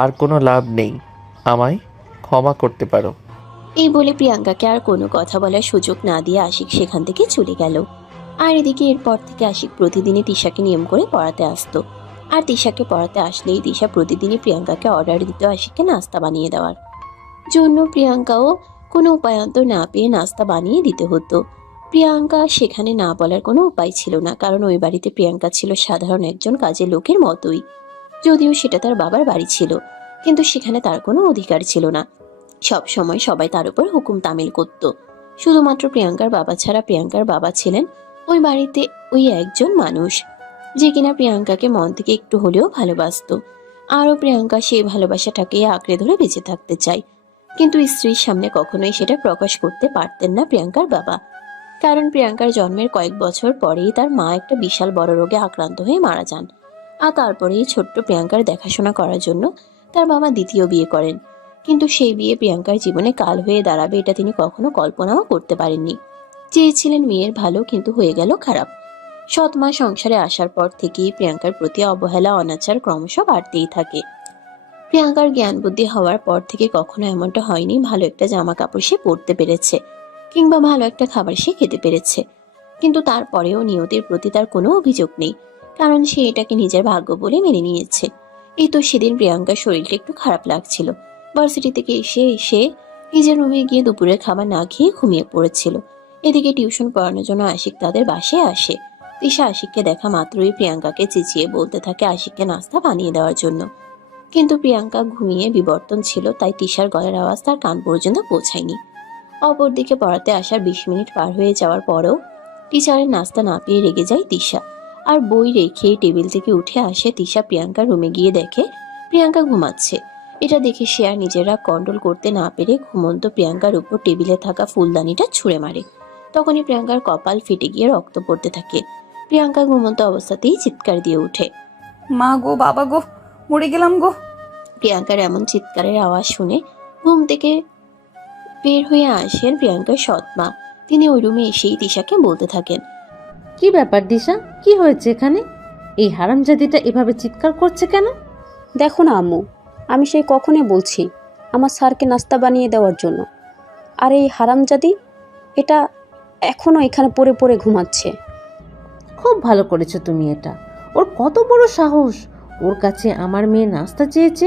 আর কোনো লাভ নেই। আমায় ক্ষমা করতে পারো। এই বলে প্রিয়াঙ্কাকে আর কোনো কথা বলার সুযোগ না দিয়ে আশিক সেখান থেকে চলে গেল। আর এদিকে এরপর থেকে আশিক প্রতিদিনই তিশাকে নিয়ম করে পড়াতে আসতো। আর তিশাকে পড়াতে আসলেই তিশা প্রতিদিনই প্রিয়াঙ্কাকে অর্ডার দিত আশিককে নাস্তা বানিয়ে দেওয়ার জন্য। প্রিয়াঙ্কাও কোনো উপায়ন্তর না পেয়ে নাস্তা বানিয়ে দিতে হতো। প্রিয়াঙ্কা সেখানে না বলার কোনো উপায় ছিল না, কারণ ওই বাড়িতে প্রিয়াঙ্কা ছিল সাধারণ একজন কাজের লোকের মতোই। যদিও সেটা তার বাবার বাড়ি ছিল, কিন্তু সেখানে তার কোনো অধিকার ছিল না। সব সময় সবাই তার উপর হুকুম তামিল করত। শুধুমাত্র প্রিয়াঙ্কার বাবা ছাড়া প্রিয়াঙ্কার বাবা ছিলেন ওই বাড়িতে ওই একজন মানুষ, যে কিনা প্রিয়াঙ্কাকে মন থেকে একটু হলেও ভালোবাসতো। আরও প্রিয়াঙ্কা সেই ভালোবাসাটাকে আঁকড়ে ধরে বেঁচে থাকতে চায়, কিন্তু স্ত্রীর সামনে কখনোই সেটা প্রকাশ করতে পারতেন না প্রিয়াঙ্কার বাবা। কারণ প্রিয়াঙ্কার জন্মের কয়েক বছর পরেই তার মা একটা বিশাল বড় রোগে আক্রান্ত হয়ে মারা যান। আর তারপরেই ছোট্ট প্রিয়াঙ্কার দেখাশোনা করার জন্য তার বাবা দ্বিতীয় বিয়ে করেন। কিন্তু সেই বিয়ে প্রিয়াঙ্কার জীবনে কাল হয়ে দাঁড়াবে এটা তিনি কখনো কল্পনাও করতে পারেননি। চেয়েছিলেন মেয়ের ভালো, কিন্তু হয়ে গেল খারাপ। সৎ মা সংসারে আসার পর থেকেই প্রিয়াঙ্কার প্রতি অবহেলা অনাচার ক্রমশ বাড়তেই থাকে। প্রিয়াঙ্কার জ্ঞান বুদ্ধি হওয়ার পর থেকে কখনো এমনটা হয়নি ভালো একটা জামা কাপড় সে পরতে পেরেছে কিংবা ভালো একটা খাবার সে খেতে পেরেছে। কিন্তু তারপরেও নিয়তির প্রতি তার কোনো অভিযোগ নেই, কারণ সে এটাকে নিজের ভাগ্য বলে মেনে নিয়েছে। এই তো সেদিন প্রিয়াঙ্কার শরীরটা একটু খারাপ লাগছিল। ভার্সিটি থেকে এসে নিজের রুমে গিয়ে দুপুরের খাবার না খেয়ে ঘুমিয়ে পড়েছিল। এদিকে টিউশন পড়ানোর জন্য আশিক তাদের বাসায় আসে। তিশা আশিককে দেখা মাত্রই প্রিয়াঙ্কাকে চেঁচিয়ে বলতে থাকে আশিককে নাস্তা বানিয়ে দেওয়ার জন্য। কিন্তু প্রিয়াঙ্কা ঘুমিয়ে বিবর্তন ছিল, তাই তিশার গলার আওয়াজ তার কান পর্যন্ত পৌঁছায়নি। অপরদিকে পড়াতে আসার 20 মিনিট পার হয়ে যাওয়ার পরেও টিচারের নাস্তা না পেয়ে রেগে যায় তিশা, আর বই রেখে টেবিল থেকে উঠে আসে তিশা। প্রিয়াঙ্কার রুমে গিয়ে দেখে প্রিয়াঙ্কা ঘুমাচ্ছে। এটা দেখে সে আর নিজেরা কন্ট্রোল করতে না পেরে ঘুমন্ত প্রিয়াঙ্কার উপর টেবিলে থাকা ফুলদানিটা ছুঁড়ে মারে। তখনই প্রিয়াঙ্কার কপাল ফেটে গিয়ে রক্ত পড়তে থাকে। প্রিয়াঙ্কা ঘুমন্ত অবস্থাতেই চিৎকার দিয়ে ওঠে। মা গো, বাবা গো, মরে গেলাম গো। প্রিয়াঙ্কার এমন চিৎকারের আওয়াজ শুনে ঘুম থেকে বের হয়ে আসেন প্রিয়াঙ্কার সৎ মা। তিনি ওই রুমে এসেই তিশাকে বলতে থাকেন, কি ব্যাপার দিশা, কি হয়েছে এখানে? এই হারামজাদিটা এভাবে চিৎকার করছে কেন? দেখো না আম্মু, আমি সেই কখনই বলছি আমার স্যারকে নাস্তা বানিয়ে দেওয়ার জন্য, আর এই হারামজাদি এটা এখনও এখানে পড়ে পড়ে ঘুমাচ্ছে। খুব ভালো করেছো তুমি এটা। ওর কত বড় সাহস! ওর কাছে আমার মেয়ে নাস্তা চেয়েছে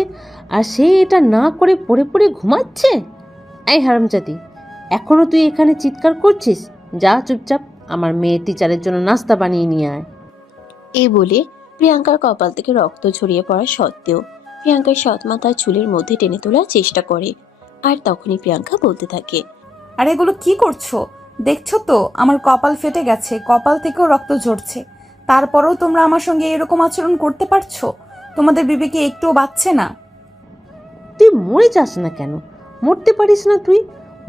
আর সে এটা না করে পড়ে পড়ে ঘুমাচ্ছে। এই হারামজাদি, এখনো তুই এখানে চিৎকার করছিস? যা চুপচাপ আমার মেয়ের টিচারের জন্য নাস্তা বানিয়ে নিয়ে আয়। এই বলে প্রিয়াঙ্কার কপাল থেকে রক্ত ঝরিয়ে পড়া সত্ত্বেও প্রিয়াঙ্কার সৎ মা তার চুলের মধ্যে টেনে তোলার চেষ্টা করে। আর তখনই প্রিয়াঙ্কা বলতে থাকে, আর এগুলো কি করছো? দেখছো তো আমার কপাল ফেটে গেছে, কপাল থেকেও রক্ত ঝরছে। তারপরেও তোমরা আমার সঙ্গে এরকম আচরণ করতে পারছো? তোমাদের বিবেকে একটুও বাঁচছে না? তুই মরে যাস না কেন? মরতে পারিস না তুই?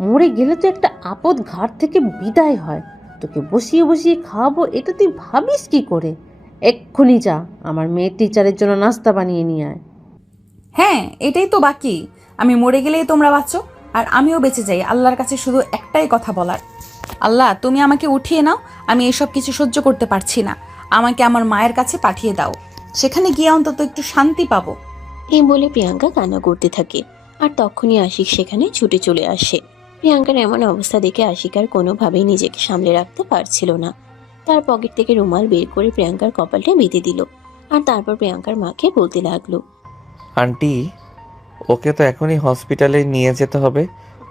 মরে গেলে তো একটা আপদ ঘাট থেকে বিদায় হয়। তোকে বসিয়ে বসিয়ে খাওয়াবো, এটা তুই ভাবিস কি করে? এক্ষুনি যা আমার মেয়ের টিচারের জন্য নাস্তা বানিয়ে নিয়ে আয়। হ্যাঁ, এটাই তো বাকি। আমি মরে গেলেই তোমরা বাঁচো আর আমিও বেঁচে যাই। আল্লাহর কাছে শুধু একটাই কথা বলার, আল্লাহ তুমি আমাকে উঠিয়ে নাও, আমি এসব কিছু সহ্য করতে পারছি না। আমাকে আমার মায়ের কাছে পাঠিয়ে দাও, সেখানে গিয়ে অন্তত একটু শান্তি পাবো। এই বলে প্রিয়াঙ্কা কান্না করতে থাকে। আর তখনই আশিক সেখানে ছুটে চলে আসে। প্রিয়াঙ্কার এমন অবস্থা দেখে আশিক আর কোনোভাবেই নিজেকে সামলে রাখতে পারছিল না। তার পকেট থেকে রুমাল বের করে প্রিয়াঙ্কার কপালটা বেঁধে দিল। আর তারপর প্রিয়াঙ্কার মাকে বলতে লাগলো, আন্টি, ওকে তো এখনই হসপিটালে নিয়ে যেতে হবে।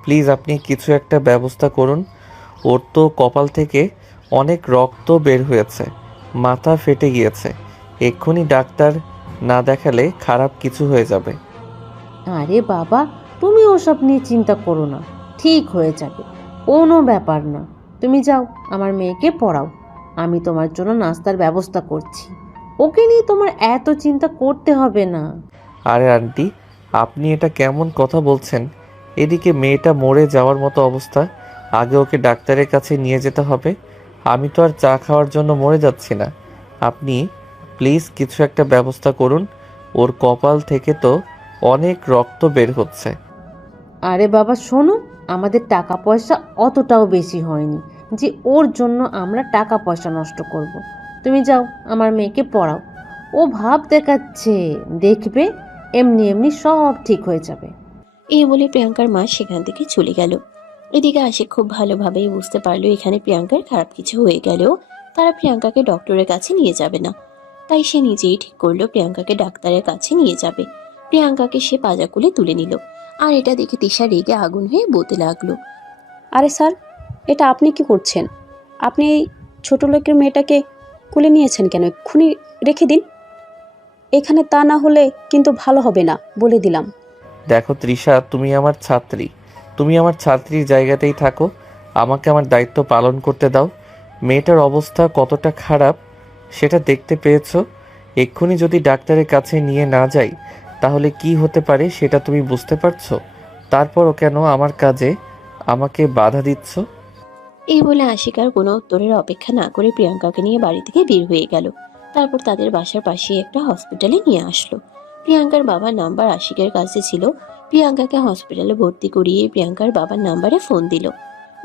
প্লিজ আপনি কিছু একটা ব্যবস্থা করুন। ওর তো কপাল থেকে অনেক রক্ত বের হয়েছে, মাথা ফেটে গিয়েছে। এক্ষুনি ডাক্তার না দেখালে খারাপ কিছু হয়ে যাবে। আরে বাবা, তুমি ওসব নিয়ে চিন্তা করো না, ঠিক হয়ে যাবে, কোনো ব্যাপার না। তুমি যাও আমার মেয়েকে পড়াও, আমি তোমার জন্য নাস্তার ব্যবস্থা করছি। ওকে নিয়ে তোমার এত চিন্তা করতে হবে না। আরে আন্টি, আপনি এটা কেমন কথা বলছেন? এদিকে মেয়েটা মরে যাওয়ার মতো অবস্থা, আগে ওকে ডাক্তারের কাছে নিয়ে যেতে হবে। আমি তো আর চা খাওয়ার জন্য মরে যাচ্ছি না। আপনি প্লিজ কিছু একটা ব্যবস্থা করুন। ওর কপাল থেকে তো অনেক রক্ত বের হচ্ছে। আরে বাবা শোনো, আমাদের টাকা পয়সা অতটাও বেশি হয়নি যে ওর জন্য আমরা টাকা পয়সা নষ্ট করব। তুমি যাও আমার মেয়েকে পড়াও। ও ভাব দেখাচ্ছে, দেখবে এমনি এমনি সব ঠিক হয়ে যাবে। এই বলে প্রিয়াঙ্কার মা সেখান থেকে চলে গেল। এদিকে আশিক খুব ভালোভাবেই বুঝতে পারলো এখানে প্রিয়াঙ্কার খারাপ কিছু হয়ে গেলেও তারা প্রিয়াঙ্কাকে ডক্টরের কাছে নিয়ে যাবে না। তাই সে নিজেই ঠিক করলো প্রিয়াঙ্কাকে ডাক্তারের কাছে নিয়ে যাবে। প্রিয়াঙ্কাকে সে পাজাকুলে তুলে নিল। আর এটা দেখে তিশা রেগে আগুন হয়ে বলতে লাগলো, আরে স্যার, এটা আপনি কি করছেন? আপনি এই ছোট লোকের মেয়েটাকে কোলে নিয়েছেন কেন? এক্ষুনি রেখে দিন এখানে, তা না হলে কিন্তু ভালো হবে না, বলে দিলাম। দেখো তৃষা, তুমি আমার ছাত্রী, তুমি আমার ছাত্রীর জায়গাতেই থাকো। আমাকে আমার দায়িত্ব পালন করতে দাও। মেয়েটার অবস্থা কতটা খারাপ সেটা দেখতে পেয়েছো। এক্ষুনি যদি ডাক্তারের কাছে নিয়ে না যাই তাহলে কি হতে পারে সেটা তুমি বুঝতে পারছো। তারপরও কেন আমার কাজে আমাকে বাধা দিচ্ছ? এই বলে আশিক আর কোনো উত্তরের অপেক্ষা না করে প্রিয়াঙ্কাকে নিয়ে বাড়ি থেকে বের হয়ে গেল। তারপর তাদের বাসার পাশে একটা হসপিটালে নিয়ে আসলো। প্রিয়াঙ্কার বাবার নাম্বার আশিকের কাছে ছিল। প্রিয়াঙ্কাকে হসপিটালে ভর্তি করিয়ে প্রিয়াঙ্কার বাবার নাম্বারে ফোন দিল।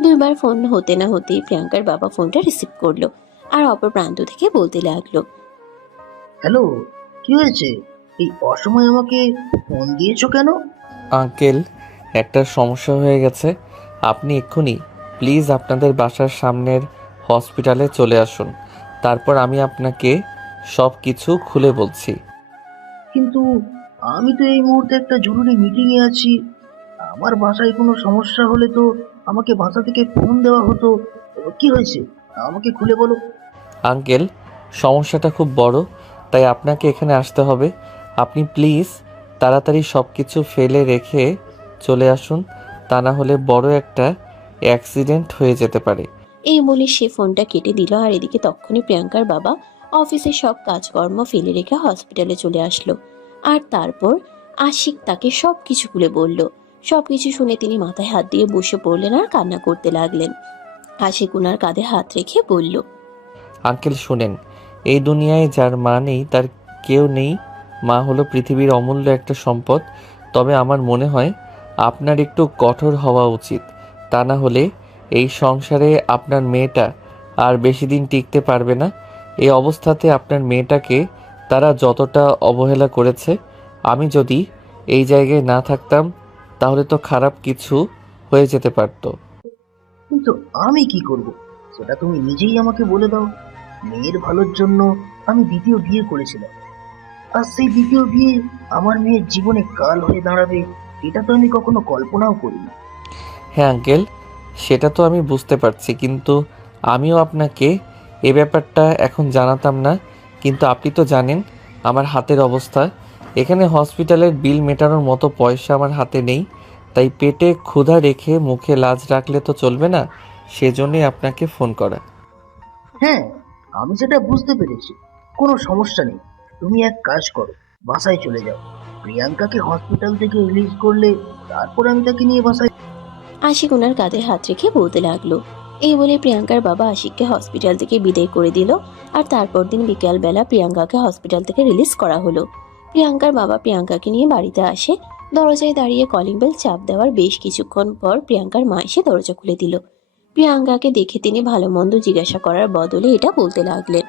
2বার ফোন হতে না হতেই প্রিয়াঙ্কার বাবা ফোনটা রিসিভ করলো। আর অপর প্রান্ত থেকে বলতে লাগলো, হ্যালো, কি হয়েছে? এই অসময়ে আমাকে ফোন দিয়েছো কেন? আঙ্কেল, একটা সমস্যা হয়ে গেছে। আপনি এক্ষুনি প্লিজ আপনাদের বাসার সামনের হসপিটালে চলে আসুন, তারপর আমি আপনাকে সব কিছু খুলে বলছি। কিন্তু আমি তো এই মুহূর্তে একটা জরুরি মিটিং এ আছি। আমার বাসায় কোনো সমস্যা হলে তো আমাকে বাসা থেকে ফোন দেওয়া হতো। কি হয়েছে আমাকে খুলে বলো। আঙ্কেল, সমস্যাটা খুব বড়, তাই আপনাকে এখানে আসতে হবে। আপনি প্লিজ তাড়াতাড়ি সব কিছু ফেলে রেখে চলে আসুন, তা না হলে বড় একটা অ্যাক্সিডেন্ট হয়ে যেতে পারে। এই বলে সে ফোনটা কেটে দিল। আর এদিকে তখনই প্রিয়াঙ্কার বাবা অফিসের সব কাজকর্ম ফেলে রেখে হসপিটালে চলে আসলো। আর তারপর আশিক তাকে সবকিছু খুলে বলল। সবকিছু শুনে তিনি মাথায় হাত দিয়ে বসে পড়লেন আর কান্না করতে লাগলেন। আশিক উনার কাঁধে হাত রেখে বলল, আঙ্কেল শুনেন, এই দুনিয়ায় যার মা নেই তার কেউ নেই। মা হলো পৃথিবীর অমূল্য একটা সম্পদ। তবে আমার মনে হয় আপনার একটু কঠোর হওয়া উচিত, তা না হলে এই সংসারে আপনার মেয়েটা আর বেশি দিন টিকতে পারবে না। এই অবস্থাতে আপনার মেয়েটাকে তারা যতটা অবহেলা করেছে, আমি যদি এই জায়গায় না থাকতাম তাহলে তো খারাপ কিছু হয়ে যেতে পারতো। কিন্তু আমি কি করব সেটা তুমি নিজেই আমাকে বলে দাও। মেয়ের ভালোর জন্য আমি দ্বিতীয় বিয়ে করেছিলাম, আর সেই দ্বিতীয় বিয়ে আমার মেয়ের জীবনে কাল হয়ে দাঁড়াবে এটা তো আমি কখনো কল্পনাও করিনি। হ্যাঁ আঙ্কেল, সেটা তো আমি বুঝতে পারছি, কিন্তু আমিও আপনাকে এ ব্যাপারটা এখন জানাতাম না। কিন্তু আপনি তো জানেন আমার হাতের অবস্থা। এখানে হসপিটালের বিল মেটানোর মতো পয়সা আমার হাতে নেই, তাই পেটে ক্ষুধা রেখে মুখে লাজ রাখলে তো চলবে না। সেজন্যই আপনাকে ফোন করা। হ্যাঁ, আমি সেটা বুঝতে পেরেছি। কোনো সমস্যা নেই, তুমি এক কাজ করো, বাসায় চলে যাও। প্রিয়াঙ্কাকে হসপিটাল থেকে রিলিজ করলে তারপর আমি তাকে নিয়ে বাসায়। আশিক ওনার কাঁধে হাত রেখে বলতে লাগলো। এই বলে প্রিয়াঙ্কার বাবা আশিককে হসপিটাল থেকে বিদায় করে দিল। আর তারপর দিন বিকেলবেলা প্রিয়াঙ্কাকে হসপিটাল থেকে রিলিজ করা হলো। প্রিয়াঙ্কার বাবা প্রিয়াঙ্কাকে নিয়ে বাড়িতে আসে। দরজায় দাঁড়িয়ে কলিং বেল চাপ দেওয়ার বেশ কিছুক্ষণ পর প্রিয়াঙ্কার মা এসে দরজা খুলে দিল। প্রিয়াঙ্কাকে দেখে তিনি ভালো মন্দ জিজ্ঞাসা করার বদলে এটা বলতে লাগলেন।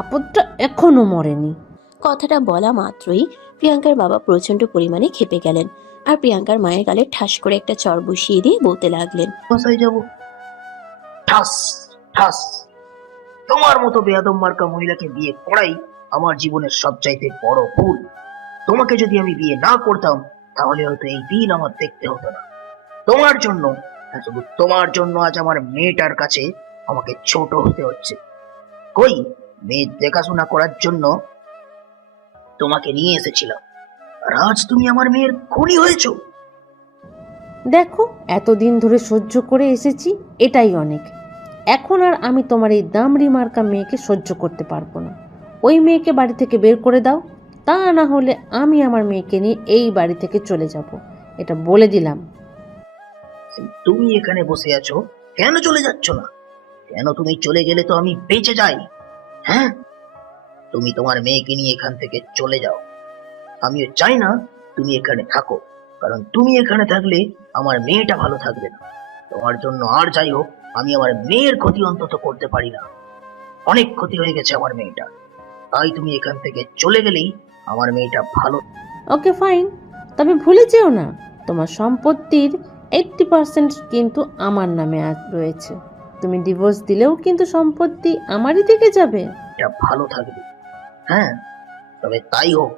আপদটা এখনো মরেনি। কথাটা বলা মাত্রই প্রিয়াঙ্কার বাবা প্রচন্ড পরিমাণে ক্ষেপে গেলেন। আর প্রিয়াঙ্কার মায়ের গালে ঠাস করে একটা চড় বসিয়ে দিয়ে বলতে লাগলেন, বাসায় যাব। ঠাস ঠাস। তোমার মতো বেয়াদব মার্কা মহিলাকে বিয়ে করাই আমার জীবনের সবচাইতে বড় ভুল। তোমাকে যদি আমি বিয়ে না করতাম তাহলে হয়তো এই দিন আমার দেখতে হতো না। তোমার জন্য, হ্যাঁ, শুধু তোমার জন্য আজ আমার মেয়েটার কাছে আমাকে ছোট হতে হচ্ছে। কই, মেয়ের দেখাশোনা করার জন্য তোমাকে নিয়ে এসেছিলাম, আর আজ তুমি আমার মেয়ের খুনি হয়েছো। দেখো, এতদিন ধরে সহ্য করে এসেছি, এটাই অনেক। এখন আর আমি তোমার এই দামড়ি মার্কা মেয়েকে সহ্য করতে পারবো না। ওই মেয়েকে বাড়ি থেকে বের করে দাও, তা না হলে আমি আমার মেয়েকে নিয়ে এই বাড়ি থেকে চলে যাব, এটা বলে দিলাম। তুমি এখানে বসে আছো, কেন চলে যাচ্ছ না? কেন তুমি চলে গেলে তো আমি বেঁচে যাই? হ্যাঁ, তুমি তোমার মেয়েকে নিয়ে এখান থেকে চলে যাও। আমিও চাই না তুমি এখানে থাকো, কারণ তুমি এখানে থাকলে আমার মেয়েটা ভালো থাকবে না। তোমার জন্য আর যাই হোক, আমি আমার মেয়ের ক্ষতি অন্তত করতে পারি না। অনেক ক্ষতি হয়ে গেছে আমার মেয়েটা, তাই তুমি এখান থেকে চলে গেলেই আমার মেয়েটা ভালো। ওকে ফাইন, তবে ভুলে যেও না তোমার সম্পত্তির 80% কিন্তু আমার নামে রয়েছে। তুমি ডিভোর্স দিলেও কিন্তু সম্পত্তি আমারই দিকে যাবে। এটা ভালো থাকবে। হ্যাঁ, তবে তাই হোক,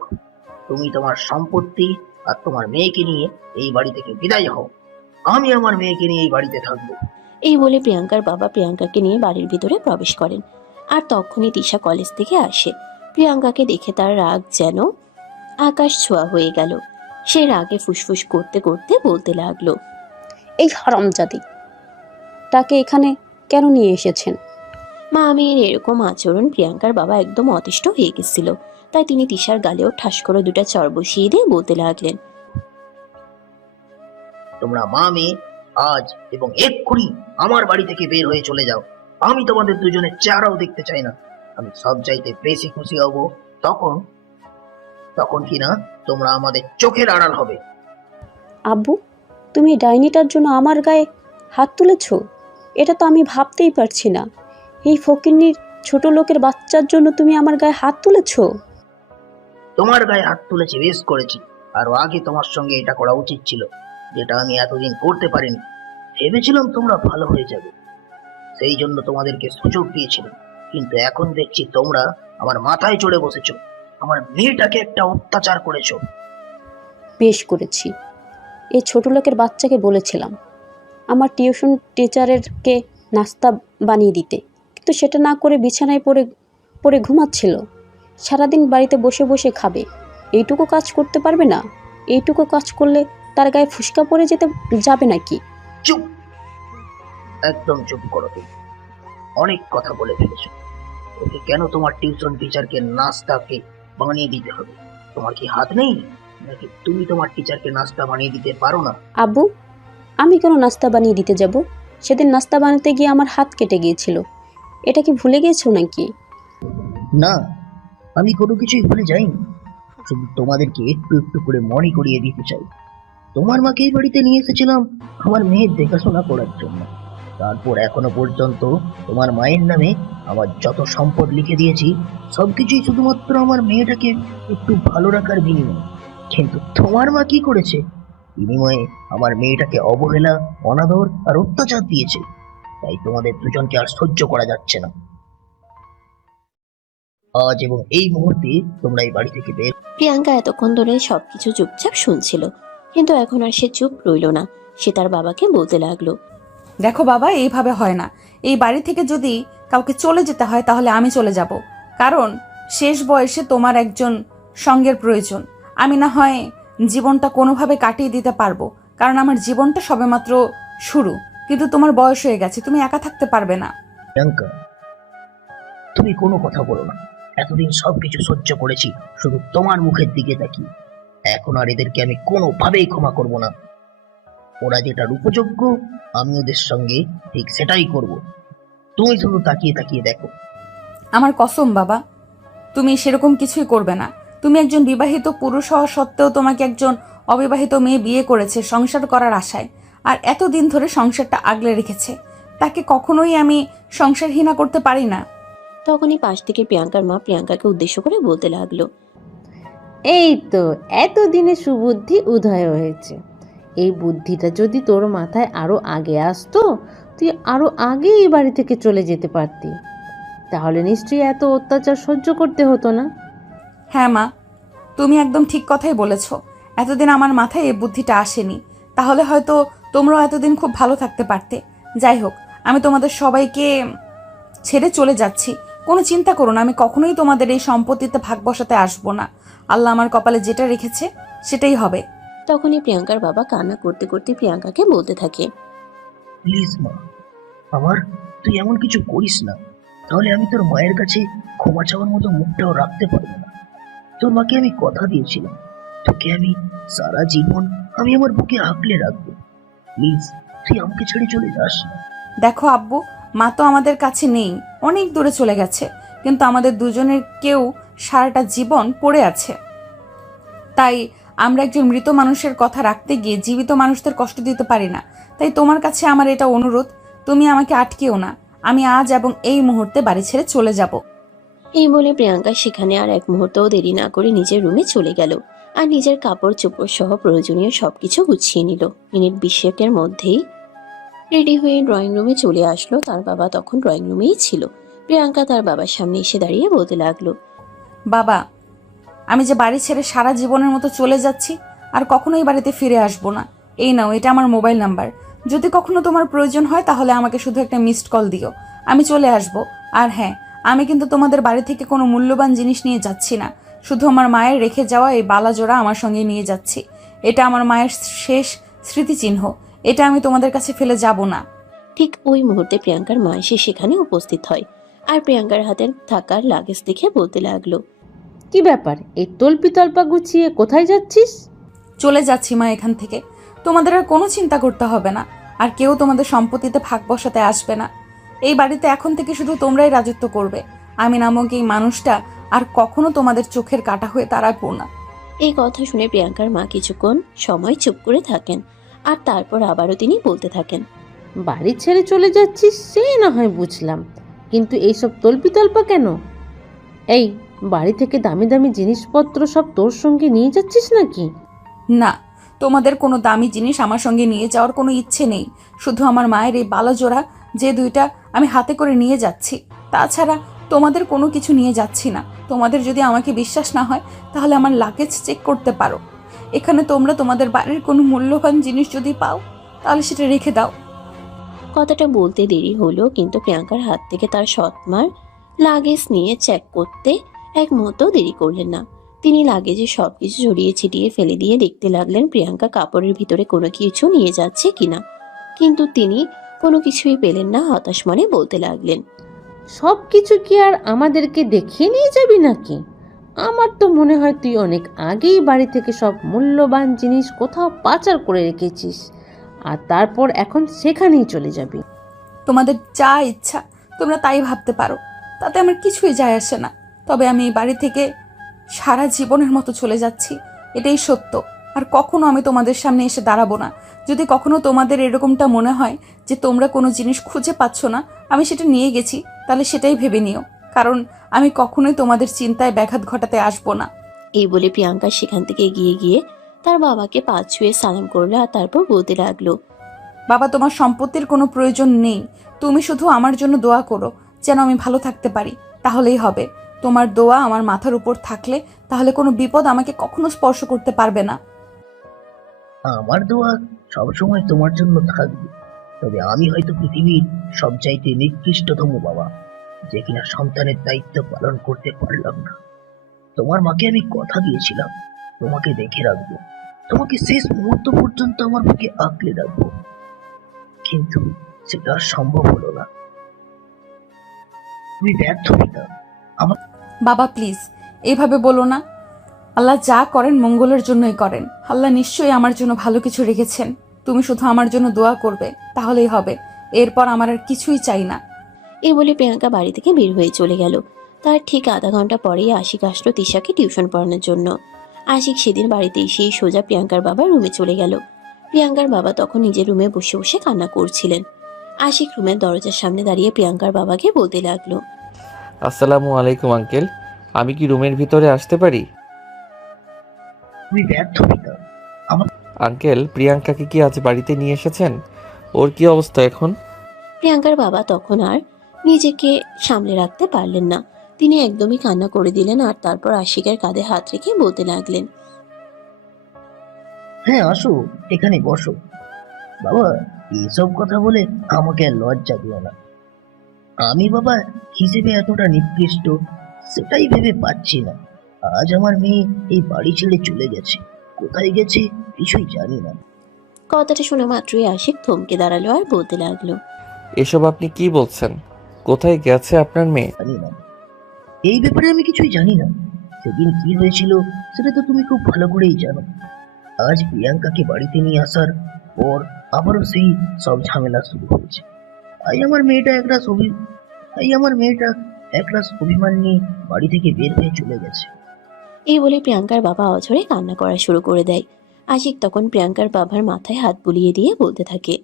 তুমি তোমার সম্পত্তি আর তোমার মেয়েকে নিয়ে এই বাড়ি থেকে বিদায় হও। আমি আমার মেয়েকে নিয়ে এই বাড়িতে থাকবো। এই বলে প্রিয়াঙ্কার বাবা প্রিয়াঙ্কাকে নিয়ে বাড়ির ভিতরে প্রবেশ করেন। আর তখনই তিশা কলেজ থেকে আসে। প্রিয়াঙ্কাকে দেখে তার রাগ যেন আকাশ ছোঁয়া হয়ে গেল। সে রাগে ফুসফুস করতে করতে বলতে লাগলো, এই হারামজাদি তাকে এখানে কেন নিয়ে এসেছেন? মা মেয়ের এরকম আচরণ প্রিয়াঙ্কার বাবা একদম অতিষ্ঠ হয়ে গেছিল। তাই তিনি তিশার গালেও ঠাস করে দুটা চড় বসিয়ে দিয়ে বলতে লাগলেন, তোমরা মা মেয়ে আজ এবং এক্ষুনি আমার বাড়ি থেকে বের হয়ে চলে যাও। আমি তোমাদের দুজনের চেহারাও দেখতে চাই না। আমি সব চাইতে বেশি খুশি হব তখন, তখন কিনা তোমরা আমাদের চোখের আড়াল হবে। আব্বু, তুমি ডাইনিটার জন্য আমার গায়ে হাত তুলেছ? এটা তো আমি ভাবতেই পারছি না। এই ফকিন্নির ছোট লোকের বাচ্চার জন্য তুমি আমার গায়ে হাত তুলেছো? তোমার গায়ে হাত তুলেছি, বেশ করেছি। আরো আগে তোমার সঙ্গে এটা করা উচিত ছিল, যেটা আমি এতদিন করতে পারিনি। ভেবেছিলাম তোমরা ভালো হয়ে যাবে, সেই জন্য তোমাদেরকে সুযোগ দিয়েছিলাম। কিন্তু এখন দেখছি তোমরা আমার মাথায় চড়ে বসেছো, আমার মেয়েটাকে একটা অত্যাচার করেছো। বেশ করেছি। এই ছোট লোকের বাচ্চাকে বলেছিলাম আমার টিউশন টিচারেরকে নাস্তা বানিয়ে দিতে, কিন্তু সেটা না করে বিছানায় পড়ে পড়ে ঘুমাচ্ছিল। সারাদিন বাড়িতে বসে বসে খাবে, এইটুকু কাজ করতে পারবে না? এইটুকু কাজ করলে তার গায়ে ফুসকা পড়ে যেতে যাবে নাকি? চুপ, একদম চুপ করো। তুমি অনেক কথা বলে ফেলেছো। ওকে কেন তোমার টিউশন টিচারকে নাস্তাকে বানিয়ে দিতে হবে? তোমার কি হাত নেই নাকি তুমি তোমার টিচারকে নাস্তা বানিয়ে দিতে পারো না? আব্বু, আমি কেন নাস্তা বানিয়ে দিতে যাব? সেদিন নাস্তা বানাতে গিয়ে আমার হাত কেটে গিয়েছিল, এটা কি ভুলে গিয়েছো নাকি? না, আমি কোনো কিছুই ভুলে যাইনি। শুধু তোমাদেরকে একটু একটু করে মনে করিয়ে দিতে চাই। তোমার মাকে এই বাড়িতে নিয়ে এসেছিলাম আমার মেয়ের দেখাশোনা করার জন্য। তারপর এখনো পর্যন্ত তোমার মায়ের নামে আমার যত সম্পদ লিখে দিয়েছি, সবকিছুই শুধুমাত্র আমার মেয়েটাকে একটু ভালো রাখার বিনিময়ে। কিন্তু তোমার মা কি করেছে? বিনিময়ে আমার মেয়েটাকে অবহেলা, অনাদর আর অত্যাচার দিয়েছে। তাই তোমাদের দুজনকে আর সহ্য করা যাচ্ছে না। আজ এবং এই মুহূর্তে তোমরা এই বাড়ি থেকে বের। প্রিয়াঙ্কা এতক্ষণ ধরে সবকিছু চুপচাপ শুনছিল, কিন্তু এখন আর সে চুপ রইল না। সে তার বাবাকে বলতে লাগলো, দেখো বাবা, এইভাবে হয় না। এই বাড়ি থেকে যদি কাউকে চলে যেতে হয় তাহলে আমি চলে যাব, কারণ শেষ বয়সে তোমার একজন সঙ্গের প্রয়োজন। আমি না হয় জীবনটা কোনোভাবে কাটিয়ে দিতে পারবো, কারণ আমার জীবনটা সবেমাত্র শুরু, কিন্তু তোমার বয়স হয়ে গেছে, তুমি একা থাকতে পারবে না। প্রিয়াঙ্কা, তুমি কোনো কথা বলো না। এতদিন সবকিছু সহ্য করেছি শুধু তোমার মুখের দিকে তাকিয়ে। এখন আর এদেরকে আমি কোনোভাবেই ক্ষমা করব না। ওরা যেটার উপযোগ্য আমি ওদের সঙ্গে ঠিক সেটাই করব। তুমি শুধু তাকিয়ে তাকিয়ে দেখো। আমার কসম বাবা, তুমি সেরকম কিছুই করবে না। তুমি একজন বিবাহিত পুরুষ হওয়া সত্ত্বেও তোমাকে একজন অবিবাহিত মেয়ে বিয়ে করেছে সংসার করার আশায়, আর এতদিন ধরে সংসারটা আগলে রেখেছে। তাকে কখনোই আমি সংসারহীনা করতে পারি না। তখনই পাশ থেকে প্রিয়াঙ্কার মা প্রিয়াঙ্কাকে উদ্দেশ্য করে বলতে লাগলো, এই তো এতদিনে সুবুদ্ধি উদয় হয়েছে। এই বুদ্ধিটা যদি তোর মাথায় আরো আগে আসতো, তুই আরো আগে এই বাড়ি থেকে চলে যেতে পারতি। তাহলে নিশ্চয়ই এত অত্যাচার সহ্য করতে হতো না। হ্যাঁ মা, তুমি একদম ঠিক কথাই বলেছ। এতদিন আমার মাথায় এই বুদ্ধিটা আসেনি, তাহলে হয়তো তোমরাও এতদিন খুব ভালো থাকতে পারতে। যাই হোক, আমি তোমাদের সবাইকে ছেড়ে চলে যাচ্ছি। কোনো চিন্তা করো না, আমি কখনোই তোমাদের এই সম্পত্তিতে ভাগ বসাতে আসবো না। আল্লাহ আমার কপালে যেটা রেখেছে সেটাই হবে। তখনই প্রিয়াঙ্কার বাবা কান্না করতে করতে প্রিয়াঙ্কাকে বলতে থাকে, প্লিজ মা, আমার তুই এমন কিছু করিস না, তাহলে আমি তোর মায়ের কাছে ক্ষমা চাওয়ার মতো মুখটাও রাখতে পারবো না। তোর মাকে আমি কথা দিয়েছিলাম, তোকে আমি সারা জীবন আমি আমার বুকে আঁকলে রাখবো। প্লিজ তুই আমাকে ছেড়ে চলে যাস না। দেখো আব্বু, মা তো আমাদের কাছে নেই, অনেক দূরে চলে গেছে, কিন্তু আমাদের দুজনের কেউ সারাটা জীবন পড়ে আছে। তাই আমরা একজন মৃত মানুষের কথা রাখতে গিয়ে জীবিত মানুষদের কষ্ট দিতে পারি না। তাই তোমার কাছে আমার এটা অনুরোধ, তুমি আমাকে আটকেও না। আমি আজ এবং এই মুহূর্তে বাড়ি ছেড়ে চলে যাব। এই বলে প্রিয়াঙ্কা সেখানে আর এক মুহূর্তও দেরি না করে নিজের রুমে চলে গেল, আর নিজের কাপড় চোপড় সহ প্রয়োজনীয় সবকিছু গুছিয়ে নিল। মিনিট 20 মধ্যেই রেডি হয়ে ড্রয়িং রুমে চলে আসলো। তার বাবা তখন ড্রয়িং রুমেই ছিল। প্রিয়াঙ্কা তার বাবার সামনে এসে দাঁড়িয়ে বলতে লাগলো, বাবা, আমি যে বাড়ি ছেড়ে সারা জীবনের মতো চলে যাচ্ছি, আর কখনোই বাড়িতে ফিরে আসবো না। এই নাও, এটা আমার মোবাইল নাম্বার। যদি কখনো তোমার প্রয়োজন হয় তাহলে আমাকে শুধু একটা মিসড কল দিও, আমি চলে আসব। আর হ্যাঁ, আমি কিন্তু তোমাদের বাড়ি থেকে কোনো মূল্যবান জিনিস নিয়ে যাচ্ছি না, শুধু আমার মায়ের রেখে যাওয়া এই বালাজোড়া আমার সঙ্গে নিয়ে যাচ্ছি। এটা আমার মায়ের শেষ স্মৃতিচিহ্ন, এটা আমি তোমাদের কাছে ফেলে যাব না। ঠিক ওই মুহূর্তে প্রিয়াঙ্কার মা এসে সেখানে উপস্থিত হয়, আর প্রিয়াঙ্কার হাতে থাকার লাগেজ দেখে বলতে লাগলো, কি ব্যাপার, এই তল্পি তল্পা গুছিয়ে কোথায় যাচ্ছিস? চলে যাচ্ছি মা এখান থেকে, তোমাদের আর কোনো চিন্তা করতে হবে না, আর কেউ তোমাদের সম্পত্তিতে ভাগ বসাতে আসবে না। এই বাড়িতে এখন থেকে শুধু তোমরাই রাজত্ব করবে। আমি নামক এই মানুষটা আর কখনো তোমাদের চোখের কাঁটা হয়ে দাঁড়াবো না। এই কথা শুনে প্রিয়াঙ্কার মা কিছুক্ষণ সময় চুপ করে থাকেন, আর তারপর আবারও তিনি বলতে থাকেন, বাড়ি ছেড়ে চলে যাচ্ছিস সে না হয় বুঝলাম, কিন্তু এইসব তল্পিতল্পা কেন? এই বাড়ি থেকে দামি দামি জিনিসপত্র সব তোর সঙ্গে নিয়ে যাচ্ছিস নাকি? না, তোমাদের কোনো দামি জিনিস আমার সঙ্গে নিয়ে যাওয়ার কোনো ইচ্ছে নেই। শুধু আমার মায়ের এই বালাজোড়া যে দুইটা আমি হাতে করে নিয়ে যাচ্ছি। তাছাড়া তোমাদের কোনো কিছু নিয়ে যাচ্ছি না। তোমাদের যদি আমাকে বিশ্বাস না হয় তাহলে আমার লাগেজ চেক করতে পারো। এখানে তোমরা তোমাদের বাড়ির কোনো মূল্যবান জিনিস যদি পাও তাহলে সেটা রেখে দাও। কথাটা বলতে দেরি হলো, কিন্তু প্রিয়াঙ্কার হাত থেকে তার সৎমার লাগেজ নিয়ে চেক করতে এক মুহূর্ত দেরি করলেন না। তিনি লাগেজে সবকিছু ছড়িয়ে ছিটিয়ে ফেলে দিয়ে দেখতে লাগলেন প্রিয়াঙ্কা কাপড়ের ভিতরে কোনো কিছু নিয়ে যাচ্ছে কিনা, কিন্তু তিনি কোনো কিছুই পেলেন না। হতাশ মনে বলতে লাগলেন, সব কিছু কি আর আমাদেরকে দেখিয়ে নিয়ে যাবি নাকি? আমার তো মনে হয় তুই অনেক আগেই বাড়ি থেকে সব মূল্যবান জিনিস কোথাও পাচার করে রেখেছিস, আর তারপর এখন সেখানেই চলে যাবি। তোমাদের যা ইচ্ছা তোমরা তাই ভাবতে পারো, তাতে আমার কিছুই যায় আসে না। তবে আমি এই বাড়ি থেকে সারা জীবনের মতো চলে যাচ্ছি, এটাই সত্য। আর কখনো আমি তোমাদের সামনে এসে দাঁড়াবো না। যদি কখনো তোমাদের এরকমটা মনে হয় যে তোমরা কোনো জিনিস খুঁজে পাচ্ছ না, আমি সেটা নিয়ে গেছি, তাহলে সেটাই ভেবে নিও, কারণ আমি কখনোই তোমাদের চিন্তায় ব্যাঘাত ঘটাতে আসবো না। এই বলে প্রিয়াঙ্কা সেখান থেকে এগিয়ে গিয়ে তার বাবাকে পা ছুঁয়ে সালাম করলো, আর তারপর বলতে লাগলো, বাবা, তোমার সম্পত্তির কোনো প্রয়োজন নেই। তুমি শুধু আমার জন্য দোয়া করো যেন আমি ভালো থাকতে পারি, তাহলেই হবে। তোমার দোয়া আমার মাথার উপর থাকলে তাহলে কোনো বিপদ আমাকে কখনো স্পর্শ করতে পারবে না। আমার দোয়া সবসময় তোমার জন্য থাকবে। তবে আমি হয়তো পৃথিবীর সবচাইতে নিকৃষ্টতম বাবা, যে কিনা সন্তানের দায়িত্ব পালন করতে পারলাম না। তোমার মাকে আমি কথা দিয়েছিলাম তোমাকে দেখে রাখবো, তোমাকে শেষ মুহূর্ত পর্যন্ত আমার বুকে আঁকলে রাখবো, কিন্তু সেটা আর সম্ভব হলো না। তুমি ব্যর্থ পিতা। বাবা প্লিজ এইভাবে বলো না। আল্লাহ যা করেন মঙ্গলের জন্যই করেন। আল্লাহ নিশ্চয়ই আমার জন্য ভালো কিছু রেখেছেন। তুমি শুধু আমার জন্য দোয়া করবে, তাহলেই হবে। এরপর আমার আর কিছুই চাই না। এই বলে প্রিয়াঙ্কা বাড়ি থেকে বের হয়ে চলে গেল। তার ঠিক আধা ঘন্টা পরেই আশিক আসলো তিশাকে টিউশন পড়ানোর জন্য। আশিক সেদিন বাড়িতে এসেই সোজা প্রিয়াঙ্কার বাবার রুমে চলে গেল। প্রিয়াঙ্কার বাবা তখন নিজের রুমে বসে বসে কান্না করছিলেন। আশিক রুমের দরজার সামনে দাঁড়িয়ে প্রিয়াঙ্কার বাবাকে বলতে লাগলো, আসসালামু আলাইকুম আঙ্কেল, আমি কি রুমের ভিতরে আসতে পারি? তুমি ব্যর্থ পিতা। আঙ্কেল, প্রিয়াঙ্কাকে কি আজ বাড়িতে নিয়ে এসেছেন? ওর কি অবস্থা এখন? প্রিয়াঙ্কার বাবা তখন আর নিজেকে সামলে রাখতে পারলেন না। তিনি একদমই কান্না করে দিলেন, আর তারপর আশিকের কাঁধে হাত রেখে বলতে লাগলেন, হ্যাঁ আসো, এখানে বসো। বাবা, এসব কথা বলে আমাকে আর লজ্জা দিও না। আমি বাবা হিসেবে এতটা নিকৃষ্ট সেটাই ভেবে পাচ্ছি না। আজ আমার মেয়ে এই বাড়ি ছেড়ে চলে গেছে, কোথায় গেছে কিছুই জানি না। কথাটা শোনা মাত্রই আশিক থমকে দাঁড়ালো আর বলতে লাগলো, এসব আপনি কি বলছেন? কোথায় গেছে আপনার মেয়ে? জানি না, এই ব্যাপারে আমি কিছুই জানি না। সেদিন কি হয়েছিল সেটা তো তুমি খুব ভালো করেই জানো। আজ প্রিয়াঙ্কাকে বাড়িতে নিয়ে আসার পর আবারও সেই সব ঝামেলা শুরু হয়েছে। তাই আমার মেয়েটা একরাশ অভিমান নিয়ে বাড়ি থেকে বের হয়ে চলে গেছে। এই বলে প্রিয়াঙ্কার বাবা অঝরে কান্না করা শুরু করে দেয়। আশিক তখন প্রিয়াঙ্কার বাবার মাথায় হাত বুলিয়ে দিয়ে বলতে থাকে,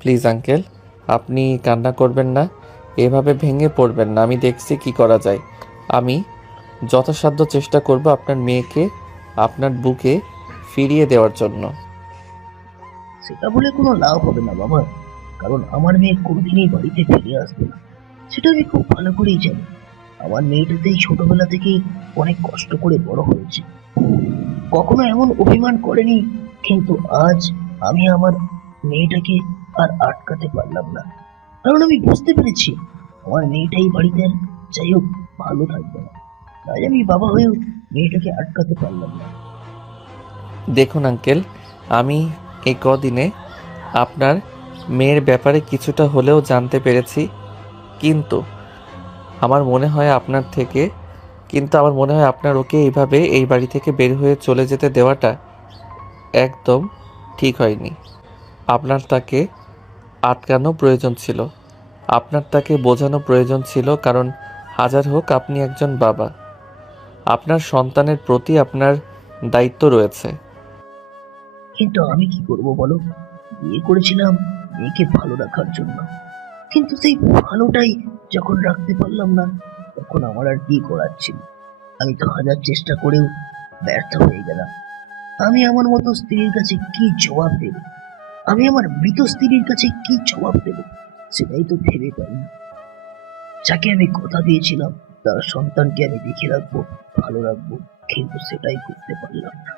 প্লিজ আঙ্কেল, আপনি কান্না করবেন না, এভাবে ভেঙে পড়বেন না। আমি দেখছি কি করা যায়। আমি যথাসাধ্য চেষ্টা করব আপনার মেয়েকে আপনার বুকে ফিরিয়ে দেওয়ার জন্য। সেটা বলে কোনো লাভ হবে না বাবা, কারণ আমার মেয়ে কোনোদিনই বাড়িতে ফিরে আসবে না, সেটা আমি খুব ভালো করেই জানি। আমার মেয়েটাতেই ছোটবেলা থেকেই অনেক কষ্ট করে বড় হয়েছে, কখনো এমন অভিমান করেনি। কিন্তু আজ আমি আমার মেয়েটাকে আর আটকাতে পারলাম না, কারণ আমি বুঝতে পেরেছি আমার মেয়েটাই বাড়িতে আর যাই হোক ভালো থাকবে না। তাই আমি বাবা হয়েও মেয়েটাকে আটকাতে পারলাম না। দেখুন আঙ্কেল, আমি এই কদিনে আপনার মেয়ের ব্যাপারে কিছুটা হলেও জানতে পেরেছি, কিন্তু আমার মনে হয় আপনার ওকে এইভাবে এই বাড়ি থেকে বের হয়ে চলে যেতে দেওয়াটা একদম ঠিক হয়নি। আপনার তাকে আটকানো প্রয়োজন ছিল, আপনার তাকে বোঝানো প্রয়োজন ছিল, কারণ হাজার হোক আপনি একজন বাবা, আপনার সন্তানের প্রতি আপনার দায়িত্ব রয়েছে। কিন্তু আমি কি করব বলো, বিয়ে করেছিলাম মেয়েকে ভালো রাখার জন্য, কিন্তু সেই ভালোটাই যখন রাখতে পারলাম না, তখন আমার আর কি করার ছিল। আমি তো হাজার চেষ্টা করেও ব্যর্থ হয়ে গেলাম। আমি আমার মতো স্ত্রীর কাছে কি জবাব দেব? আমি আমার মৃত স্ত্রীর কাছে কি জবাব দেব, সেটাই তো ভেবে পাই না। যাকে আমি কথা দিয়েছিলাম তার সন্তানকে আমি দেখে রাখবো, ভালো রাখবো, কিন্তু সেটাই করতে পারলাম না।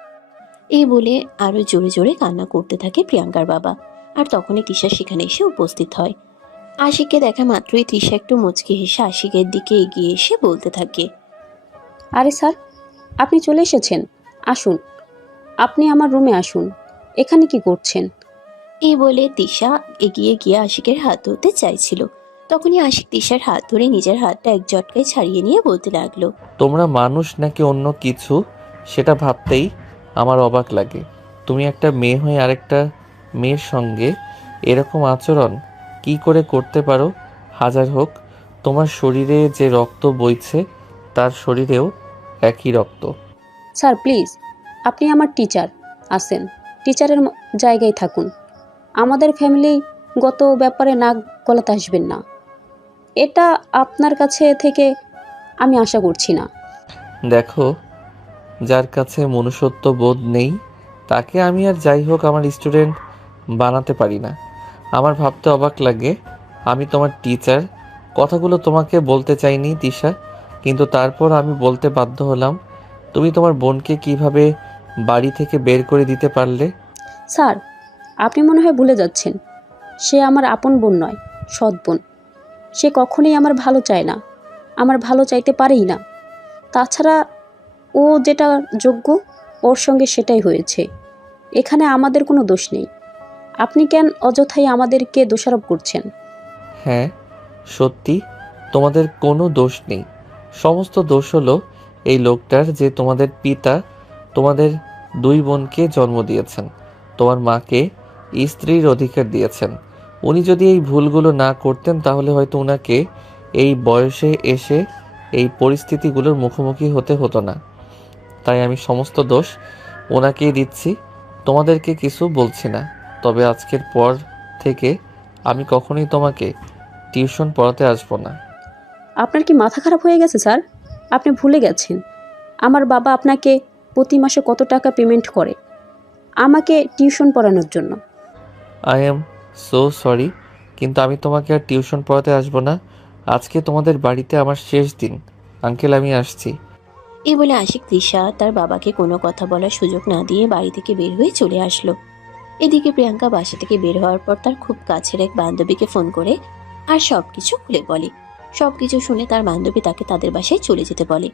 এই বলে আরো জোরে জোরে কান্না করতে থাকে প্রিয়াঙ্কার বাবা। আর তখনই তিশা সেখানে এসে উপস্থিত হয়। আশিককে দেখা মাত্রই তিশা একটু মুচকি হেসে আশিকের দিকে এগিয়ে এসে বলতে থাকে, আরে স্যার, আপনি চলে এসেছেন। আসুন, আপনি আমার রুমে আসুন। এখানে কি করছেন? এই বলে তিশা এগিয়ে গিয়ে আশিকের হাত ধরতে চাইছিল। তখনই আশিক তিশার হাত ধরে নিজের হাতটা এক ঝটকায় ছাড়িয়ে নিয়ে বলতে লাগলো, তোমরা মানুষ নাকি অন্য কিছু সেটা ভাবতেই আমার অবাক লাগে। তুমি একটা মেয়ে হয়ে আরেকটা মেয়ের সঙ্গে এরকম আচরণ কি করে করতে পারো? হাজার হোক তোমার শরীরে যে রক্ত বইছে তার শরীরেও একই রক্ত। স্যার প্লিজ, আপনি আমার টিচার আছেন, টিচারের জায়গায় থাকুন। আমাদের ফ্যামিলিগত ব্যাপারে নাক গলাতে আসবেন না, এটা আপনার কাছে থেকে আমি আশা করছি না। দেখো, যার কাছে মনুষ্যত্ব বোধ নেই তাকে আমি আর যাই হোক আমার স্টুডেন্ট বানাতে পারি না। আমার ভাবতে অবাক লাগে, আমি তোমার টিচার। কথাগুলো তোমাকে বলতে চাইনি তিশা, কিন্তু তারপর আমি বলতে বাধ্য হলাম। তুমি তোমার বোনকে কিভাবে বাড়ি থেকে বের করে দিতে পারলে? স্যার, আপনি মনে হয় ভুলে যাচ্ছেন, সে আমার আপন বোন নয়, সৎ বোন। সে কখনোই আমার ভালো চায় না, আমার ভালো চাইতে পারেই না। তাছাড়া ও যেটা যোগ্য, ওর সঙ্গে সেটাই হয়েছে। এখানে আমাদের কোনো দোষ নেই। আপনি কেন অযথাই আমাদেরকে দোষারোপ করছেন? হ্যাঁ, সত্যি তোমাদের কোনো দোষ নেই। সমস্ত দোষ হলো এই লোকটার, যে তোমাদের পিতা তোমাদের দুই বোনকে জন্ম দিয়েছেন, তোমার মাকে স্ত্রীর অধিকার দিয়েছেন। উনি যদি এই ভুলগুলো না করতেন তাহলে হয়তো ওনাকে এই বয়সে এসে এই পরিস্থিতিগুলোর মুখোমুখি হতে হতো না। তাই আমি সমস্ত দোষ ওনাকেই দিচ্ছি, তোমাদেরকে কিছু বলছি না। তবে আজকের পর থেকে আমি কখনোই তোমাকে টিউশন পড়াতে আসবো না। আপনার কি মাথা খারাপ হয়ে গেছে স্যার? আপনি ভুলে গেছেন আমার বাবা আপনাকে প্রতি মাসে কত টাকা পেমেন্ট করে আমাকে টিউশন পড়ানোর জন্য। আই এম সো সরি, কিন্তু আমি তোমাকে আর টিউশন পড়াতে আসবো না। আজকে তোমাদের বাড়িতে আমার শেষ দিন। আঙ্কেল, আমি আসছি। এই বলে আশিক তিশা তার বাবাকে কোনো কথা বলার সুযোগ না দিয়ে বাড়ি থেকে বের হয়ে চলে আসলো। এদিকে প্রিয়াঙ্কা বাসা থেকে বের হওয়ার পর তার খুব কাছের এক বান্ধবীকে ফোন করে আর সবকিছু খুলে বলে। সবকিছু শুনে তার বান্ধবী তাকে তাদের বাসায় চলে যেতে বলে।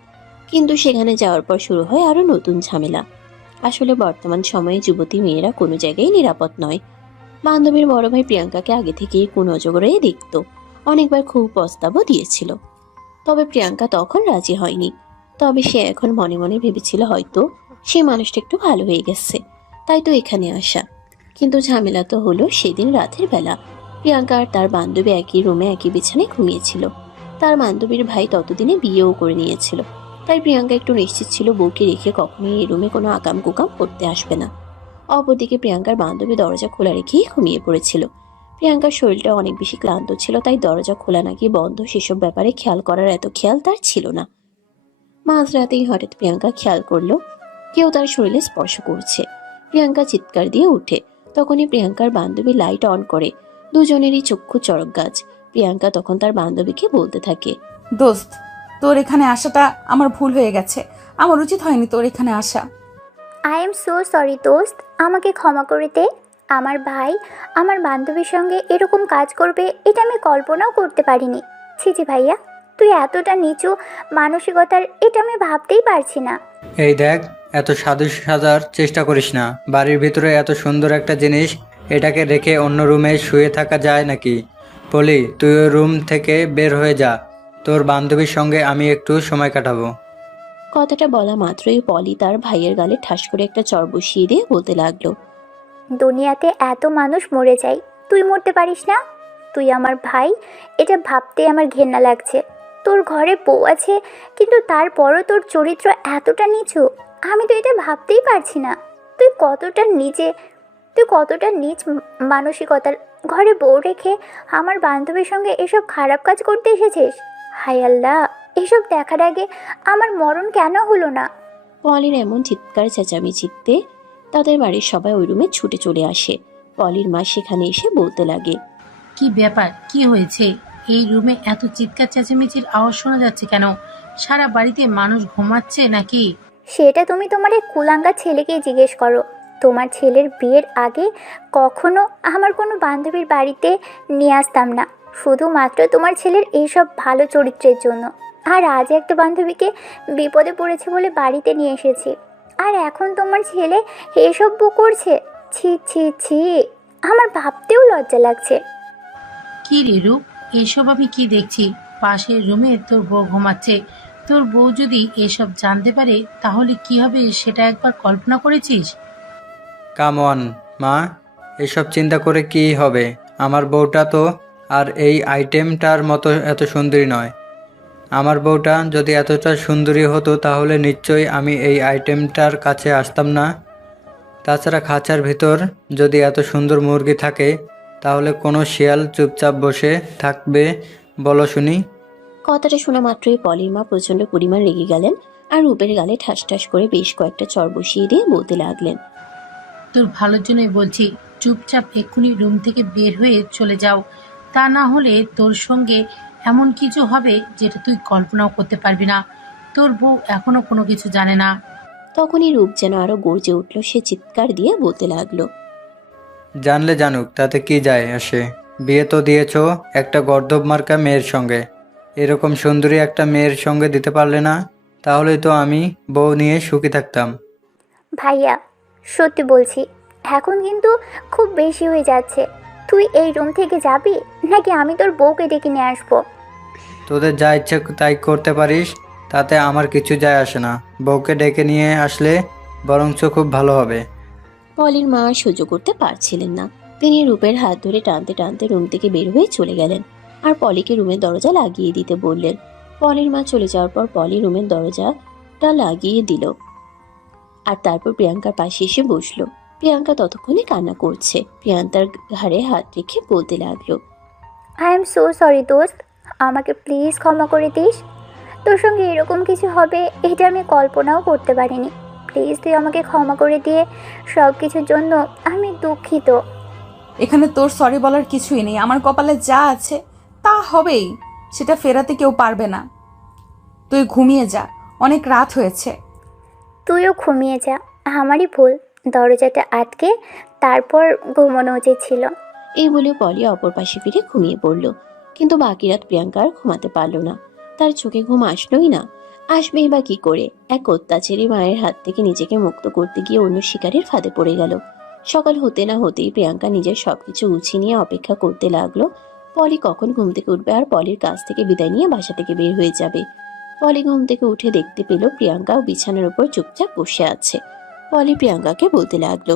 কিন্তু সেখানে যাওয়ার পর শুরু হয় আরো নতুন ঝামেলা। আসলে বর্তমান সময়ে যুবতী মেয়েরা কোনো জায়গায় নিরাপদ নয়। বান্ধবীর বড় ভাই প্রিয়াঙ্কাকে আগে থেকেই কুনজরে দেখতো, অনেকবার খুব প্রস্তাবও দিয়েছিল। তবে প্রিয়াঙ্কা তখন রাজি হয়নি। তবে সে এখন মনে মনে ভেবেছিল হয়তো সে মানুষটা একটু ভালো হয়ে গেছে, তাই তো এখানে আসা। কিন্তু ঝামেলা তো হলো সেদিন রাতের বেলা। প্রিয়াঙ্কা আর তার বান্ধবী একই রুমে একই বিছানায় ঘুমিয়েছিল। তার বান্ধবীর ভাই ততদিনে বিয়েও করে নিয়েছিল। তাই প্রিয়াঙ্কা একটু নিশ্চিত ছিল বউকে রেখে কখনোই এই রুমে কোনো আকাম কুকাম করতে আসবে না। অপরদিকে প্রিয়াঙ্কার বান্ধবী দরজা খোলা রেখেই ঘুমিয়ে পড়েছিল। প্রিয়াঙ্কার শরীরটা অনেক বেশি ক্লান্ত ছিল, তাই দরজা খোলা নাকি বন্ধ সেসব ব্যাপারে খেয়াল করার এত খেয়াল তার ছিল না। মাঝরাতেই হঠাৎ প্রিয়াঙ্কা খেয়াল করলো কেউ তার শরীরে স্পর্শ করছে। প্রিয়াঙ্কা চিৎকার দিয়ে উঠে। তখনই প্রিয়াঙ্কার বান্ধবী লাইট অন করে। দুজনেরই চক্ষু চড়ক গাছ। প্রিয়াঙ্কা তখন তার বান্ধবীকে বলতে থাকে, দোস্ত, তোর এখানে আসাটা আমার ভুল হয়ে গেছে। আমার উচিত হয়নি তোর এখানে আসা। আই এম সো সরি দোস্ত, আমাকে ক্ষমা করে দে। আমার ভাই আমার বান্ধবীর সঙ্গে এরকম কাজ করবে এটা আমি কল্পনাও করতে পারিনি। ছিছি ভাইয়া, তুই এতটা নিচু মানসিকতার, এটা আমি ভাবতেই পারছি না। এই দেখ, এত সাধু সাজার চেষ্টা করিস না। বাড়ির ভিতরে এত সুন্দর একটা জিনিস, এটাকে রেখে অন্য রুমে শুয়ে থাকা যায় নাকি? পলি, তুই ওই রুম থেকে বের হয়ে যা। তোর বান্ধবীর সঙ্গে আমি একটু সময় কাটাবো। কথাটা বলা মাত্রই পলি তার ভাইয়ের গালে ঠাস করে একটা চড় বসিয়ে দিয়ে বলতে লাগলো, দুনিয়াতে এত মানুষ মরে যায়, তুই মরতে পারিস না? তুই আমার ভাই, এটা ভাবতে আমার ঘেন্না লাগছে। তোর ঘরে বউ আছে, কিন্তু তারপরও তোর চরিত্র এতটা নিচু, আমি তো এটা ভাবতেই পারছি না। তুই কতটা নিচ মানসিকতার ঘরে বউ রেখে আমার বান্ধবীর সঙ্গে এসব খারাপ কাজ করতে এসেছিস? হায় আল্লাহ, এসব দেখার আগে আমার মরণ কেন হলো না? পলির এমন চিৎকার চেঁচামেচিতে তাদের বাড়ির সবাই ওই রুমে ছুটে চলে আসে। পলির মা সেখানে এসে বলতে লাগে, কি ব্যাপার, কি হয়েছে? এই রুমে এত চিৎকার চেঁচামেচির আওয়াজ শোনা যাচ্ছে কেন? সারা বাড়িতে মানুষ ঘুমাচ্ছে নাকি? সেটা তুমি তোমার এই কুলাঙ্গা ছেলেকে জিজ্ঞেস করো। তোমার ছেলের বিয়ের আগে কখনো আমার কোনো বান্ধবীর বাড়িতে নিয়ে আসতাম না, শুধুমাত্র তোমার ছেলের এইসব ভালো চরিত্রের জন্য। আর আজ একটা বান্ধবীকে বিপদে পড়েছে বলে বাড়িতে নিয়ে এসেছি, আর এখন তোমার ছেলে এসব বউ করছে। ছি ছি ছি, আমার ভাবতেও লজ্জা লাগছে। কি রে রূপ, এসব আমি কি দেখছি? পাশের রুমে তোর বউ ঘুমাচ্ছে। তোর বউ যদি এসব জানতে পারে তাহলে কি হবে সেটা একবার কল্পনা করেছিস? কাম অন মা, এসব চিন্তা করে কি হবে? আমার বউটা তো আর এই আইটেমটার মতো এত সুন্দরী নয়। আমার বউটা যদি এতটা সুন্দরী হতো তাহলে নিশ্চয়ই আমি এই আইটেমটার কাছে আসতাম না। তাছাড়া খাঁচার ভিতর যদি এত সুন্দর মুরগি থাকে তাহলে কোনো শিয়াল চুপচাপ বসে থাকবে বলো শুনি? কথাটা শোনা মাত্রই পলির মা প্রচন্ড পরিমাণ রেগে গেলেন আর রূপের গালে ঠাস ঠাস করে বেশ কয়েকটা চড় বসিয়ে দিয়ে বলতে লাগলেন, তোর ভালোর জন্যই বলছি, চুপচাপ এক্ষুনি রুম থেকে বের হয়ে চলে যাও। তা না হলে তোর সঙ্গে এমন কিছু হবে যেটা তুই কল্পনাও করতে পারবি না। তোর বউ এখনো কোনো কিছু জানে না। তখনই রূপ যেন আরো গর্জে উঠল। সে চিৎকার দিয়ে বলতে লাগলো, জানলে জানুক, তাতে কি যায় আসে? বিয়ে তো দিয়েছো একটা গর্দভ মার্কা মেয়ের সঙ্গে, এরকম সুন্দরী একটা মেয়ের সঙ্গে দিতে পারলে না? তাহলেই তো আমি বউ নিয়ে সুখী থাকতাম। ভাইয়া, সত্যি বলছি, এখন কিন্তু খুব বেশি হয়ে যাচ্ছে। তুই এই রুম থেকে যাবি নাকি আমি তোর বউকে ডেকে নিয়ে আসবো? তোদের যা ইচ্ছে তাই করতে পারিস, তাতে আমার কিছু যায় আসে না। বউকে ডেকে নিয়ে আসলে বরঞ্চ খুব ভালো হবে। পলির মা আর সহ্য করতে পারছিলেন না। তিনি রূপের হাত ধরে টানতে টানতে রুম থেকে বের হয়ে চলে গেলেন আর পলিকে রুমের দরজা লাগিয়ে দিতে বললেন। পলির মা চলে যাওয়ার পর পলি রুমের দরজাটা লাগিয়ে দিল আর তারপর প্রিয়াঙ্কার পাশে এসে বসলো। প্রিয়াঙ্কা ততক্ষণে কান্না করছে। প্রিয়াঙ্কার ঘাড়ে হাত রেখে বলতে লাগলো, আই এম সো সরি দোস্ত, আমাকে প্লিজ ক্ষমা করে দিস। তোর সঙ্গে এরকম কিছু হবে এটা আমি কল্পনাও করতে পারিনি। প্লিজ তুই আমাকে ক্ষমা করে দিয়ে, সব কিছুর জন্য আমি দুঃখিত। এখানে তোর সরি বলার কিছুই নেই। আমার কপালে যা আছে তা হবেই, সেটা ফেরাতে কেউ পারবে না। তুই ঘুমিয়ে যা, অনেক রাত হয়েছে। তুইও ঘুমিয়ে যা, আমারই ভুল, দরজাটা আটকে তারপর ঘুমানো উচিত ছিল। এই বলে পলি অপর পাশে ফিরে ঘুমিয়ে পড়ল। কিন্তু বাকি রাত প্রিয়াঙ্কা আর ঘুমাতে পারল না। তার চোখে ঘুম আসলোই না। আসবেই বা কি করে? এক অত্যাচারী মায়ের হাত থেকে নিজেকে মুক্ত করতে গিয়ে অন্য শিকারের ফাঁদে পড়ে গেল। সকাল হতে না হতেই প্রিয়াঙ্কা নিজের সবকিছু গুছিয়ে নিয়ে অপেক্ষা করতে লাগলো পলি কখন ঘুম থেকে উঠবে আর পলির কাছ থেকে বিদায় নিয়ে বাসা থেকে বের হয়ে যাবে। পলি ঘুম থেকে উঠে দেখতে পেল প্রিয়াঙ্কা বিছানার উপর চুপচাপ বসে আছে। পলি প্রিয়াঙ্কাকে বলতে লাগলো,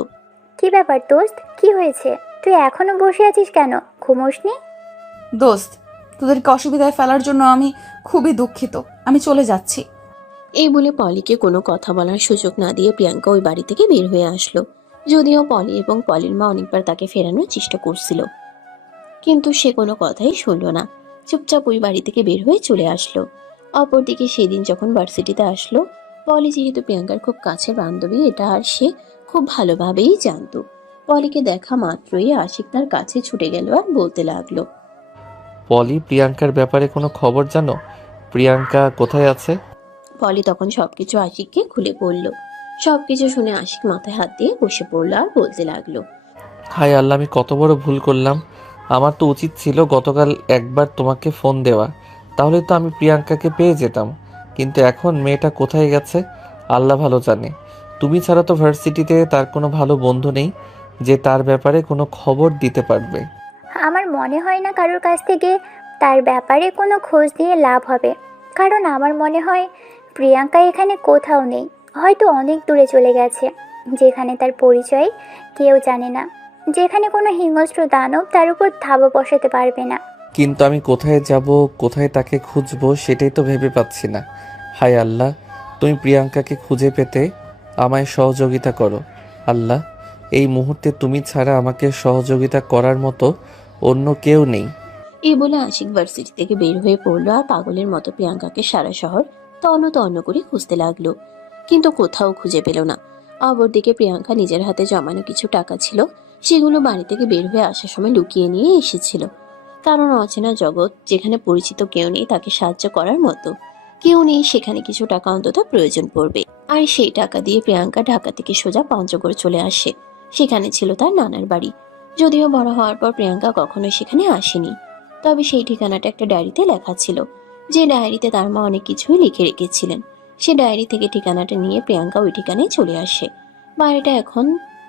কি ব্যাপার দোস্ত, কি হয়েছে? তুই এখনো বসে আছিস কেন? ঘুমোসনি? দোস্ত, তোদেরকে অসুবিধায় ফেলার জন্য আমি খুবই দুঃখিত। আমি চলে যাচ্ছি। এই বলে পলিকে কোনো কথা বলার সুযোগ না দিয়ে প্রিয়াঙ্কা ওই বাড়ি থেকে বের হয়ে আসলো। যদিও পলি এবং পলির মা অনেকবার তাকে ফেরানোর চেষ্টা করছিল, কিন্তু সে কোনো কথাই শুনলো না। চুপচাপ ওই বাড়ি থেকে বের হয়ে চলে আসলো। অপরদিকে সেদিন যখন ভার্সিটিতে আসলো, পলি যেহেতু প্রিয়াঙ্কার খুব কাছের বান্ধবী এটা আর সে খুব ভালোভাবেই জানতো। পলিকে দেখা মাত্রই আশিক তার কাছে ছুটে গেল আর বলতে লাগলো, পলি, প্রিয়াঙ্কার ব্যাপারে কোনো খবর জানো? প্রিয়াঙ্কা কোথায় আছে? পলি তখন সবকিছু আশিককে খুলে বলল। সবকিছু শুনে আশিক মাথায় হাত দিয়ে বসে পড়লো আর বলতে লাগলো, হায় আল্লাহ, আমি কত বড় ভুল করলাম। আমার তো উচিত ছিল গতকাল একবার তোমাকে ফোন দেওয়া, তাহলে তো আমি প্রিয়াঙ্কাকে পেয়ে যেতাম। কিন্তু এখন মেয়েটা কোথায় গেছে আল্লাহ ভালো জানে। তুমি ছাড়া তো ভার্সিটিতে তার কোনো ভালো বন্ধু নেই যে তার ব্যাপারে কোনো খবর দিতে পারবে। আমার মনে হয় না কারোর কাছ থেকে তার ব্যাপারে কোনো খোঁজ নিয়ে লাভ হবে, কারণ আমার মনে হয় প্রিয়াঙ্কা এখানে কোথাও নেই, হয়তো অনেক দূরে চলে গেছে, যেখানে তার পরিচয় কেউ জানে না, যেখানে কোনো হিংস্র দানব তার উপর ধাবা বসাতে পারবে না। কিন্তু আমি কোথায় যাব, কোথায় তাকে খুঁজবো সেটাই তো ভেবে পাচ্ছি না। হায় আল্লাহ, তুমি প্রিয়াঙ্কাকে খুঁজে পেতে আমায় সহযোগিতা করো। আল্লাহ, এই মুহূর্তে তুমি ছাড়া আমাকে সহযোগিতা করার মতো অন্য কেউ নেই। এই বলে আশিক ভার্সিটি থেকে বের হয়ে পড়লো আর পাগলের মতো প্রিয়াঙ্কাকে সারা শহর তন্ন তন্ন করে খুঁজতে লাগলো, কিন্তু কোথাও খুঁজে পেল না। অপরদিকে প্রিয়াঙ্কা নিজের হাতে জমানো কিছু টাকা ছিল, সেগুলো বাড়ি থেকে বের হয়ে আসার সময় লুকিয়ে নিয়ে এসেছিল। কারণ অচেনা জগৎ, যেখানে পরিচিত কেউ নেই তাকে সাহায্য করার মতো, কেউ নেই সেখানে কিছু টাকা অন্তত প্রয়োজন পড়বে। আর সেই টাকা দিয়ে প্রিয়াঙ্কা ঢাকা থেকে সোজা পঞ্চগড় চলে আসে। সেখানে ছিল তার নানার বাড়ি। যদিও বড় হওয়ার পর প্রিয়াঙ্কা কখনোই সেখানে আসেনি, তবে সেই ঠিকানাটা একটা ডায়েরিতে লেখা ছিল, যে ডায়েরিতে তার মা অনেক কিছুই লিখে রেখেছিলেন। সে ডায়েরি থেকে ঠিকানাটা নিয়ে প্রিয়াঙ্কা ওই ঠিকানায় চলে আসে। বাড়িটা এখন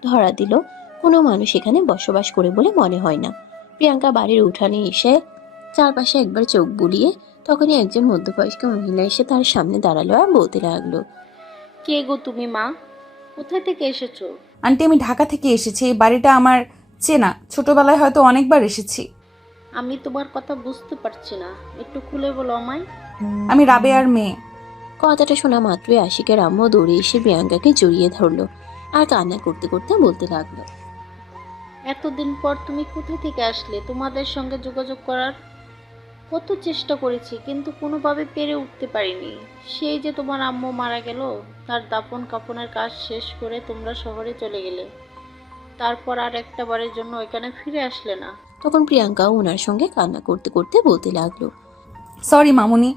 ধরা দিল কোনো মানুষ এখানে বসবাস করে বলে মনে হয় না। প্রিয়াঙ্কা বাড়ির উঠানে এসে চারপাশে একবার চোখ বুলিয়ে তখনই একজন মধ্যবয়স্ক মহিলা এসে তার সামনে দাঁড়ালো আর বলতে লাগলো, কে গো তুমি মা? কোথায় থেকে এসেছো? আন্টি, আমি ঢাকা থেকে এসেছি। এই বাড়িটা আমার চেনা, ছোটবেলায় হয়তো অনেকবার এসেছি। আমি তোমার কথা বুঝতে পারছি না, একটু খুলে বলো আমায়। আমি রাবেয়ার মেয়ে। কথাটা শোনা মাত্রই আশিকের আম্মু দৌড়ে এসে প্রিয়াঙ্কাকে জড়িয়ে ধরলো আর কান্না করতে করতে বলতে লাগলো, এতদিন পর তুমি কোথায় থেকে আসলে? তোমাদের সঙ্গে যোগাযোগ করার কত চেষ্টা করেছি, কিন্তু কোনোভাবে পেরে উঠতে পারিনি। সেই যে তোমার আম্মু মারা গেল, তার দাফন কাফনের কাজ শেষ করে তোমরা শহরে চলে গেলে, তারপর আর একটা বারের জন্য ওইখানে ফিরে আসলে না। তখন প্রিয়াঙ্কাও ওনার সঙ্গে কান্না করতে করতে বলতে লাগলো, সরি মামুনি,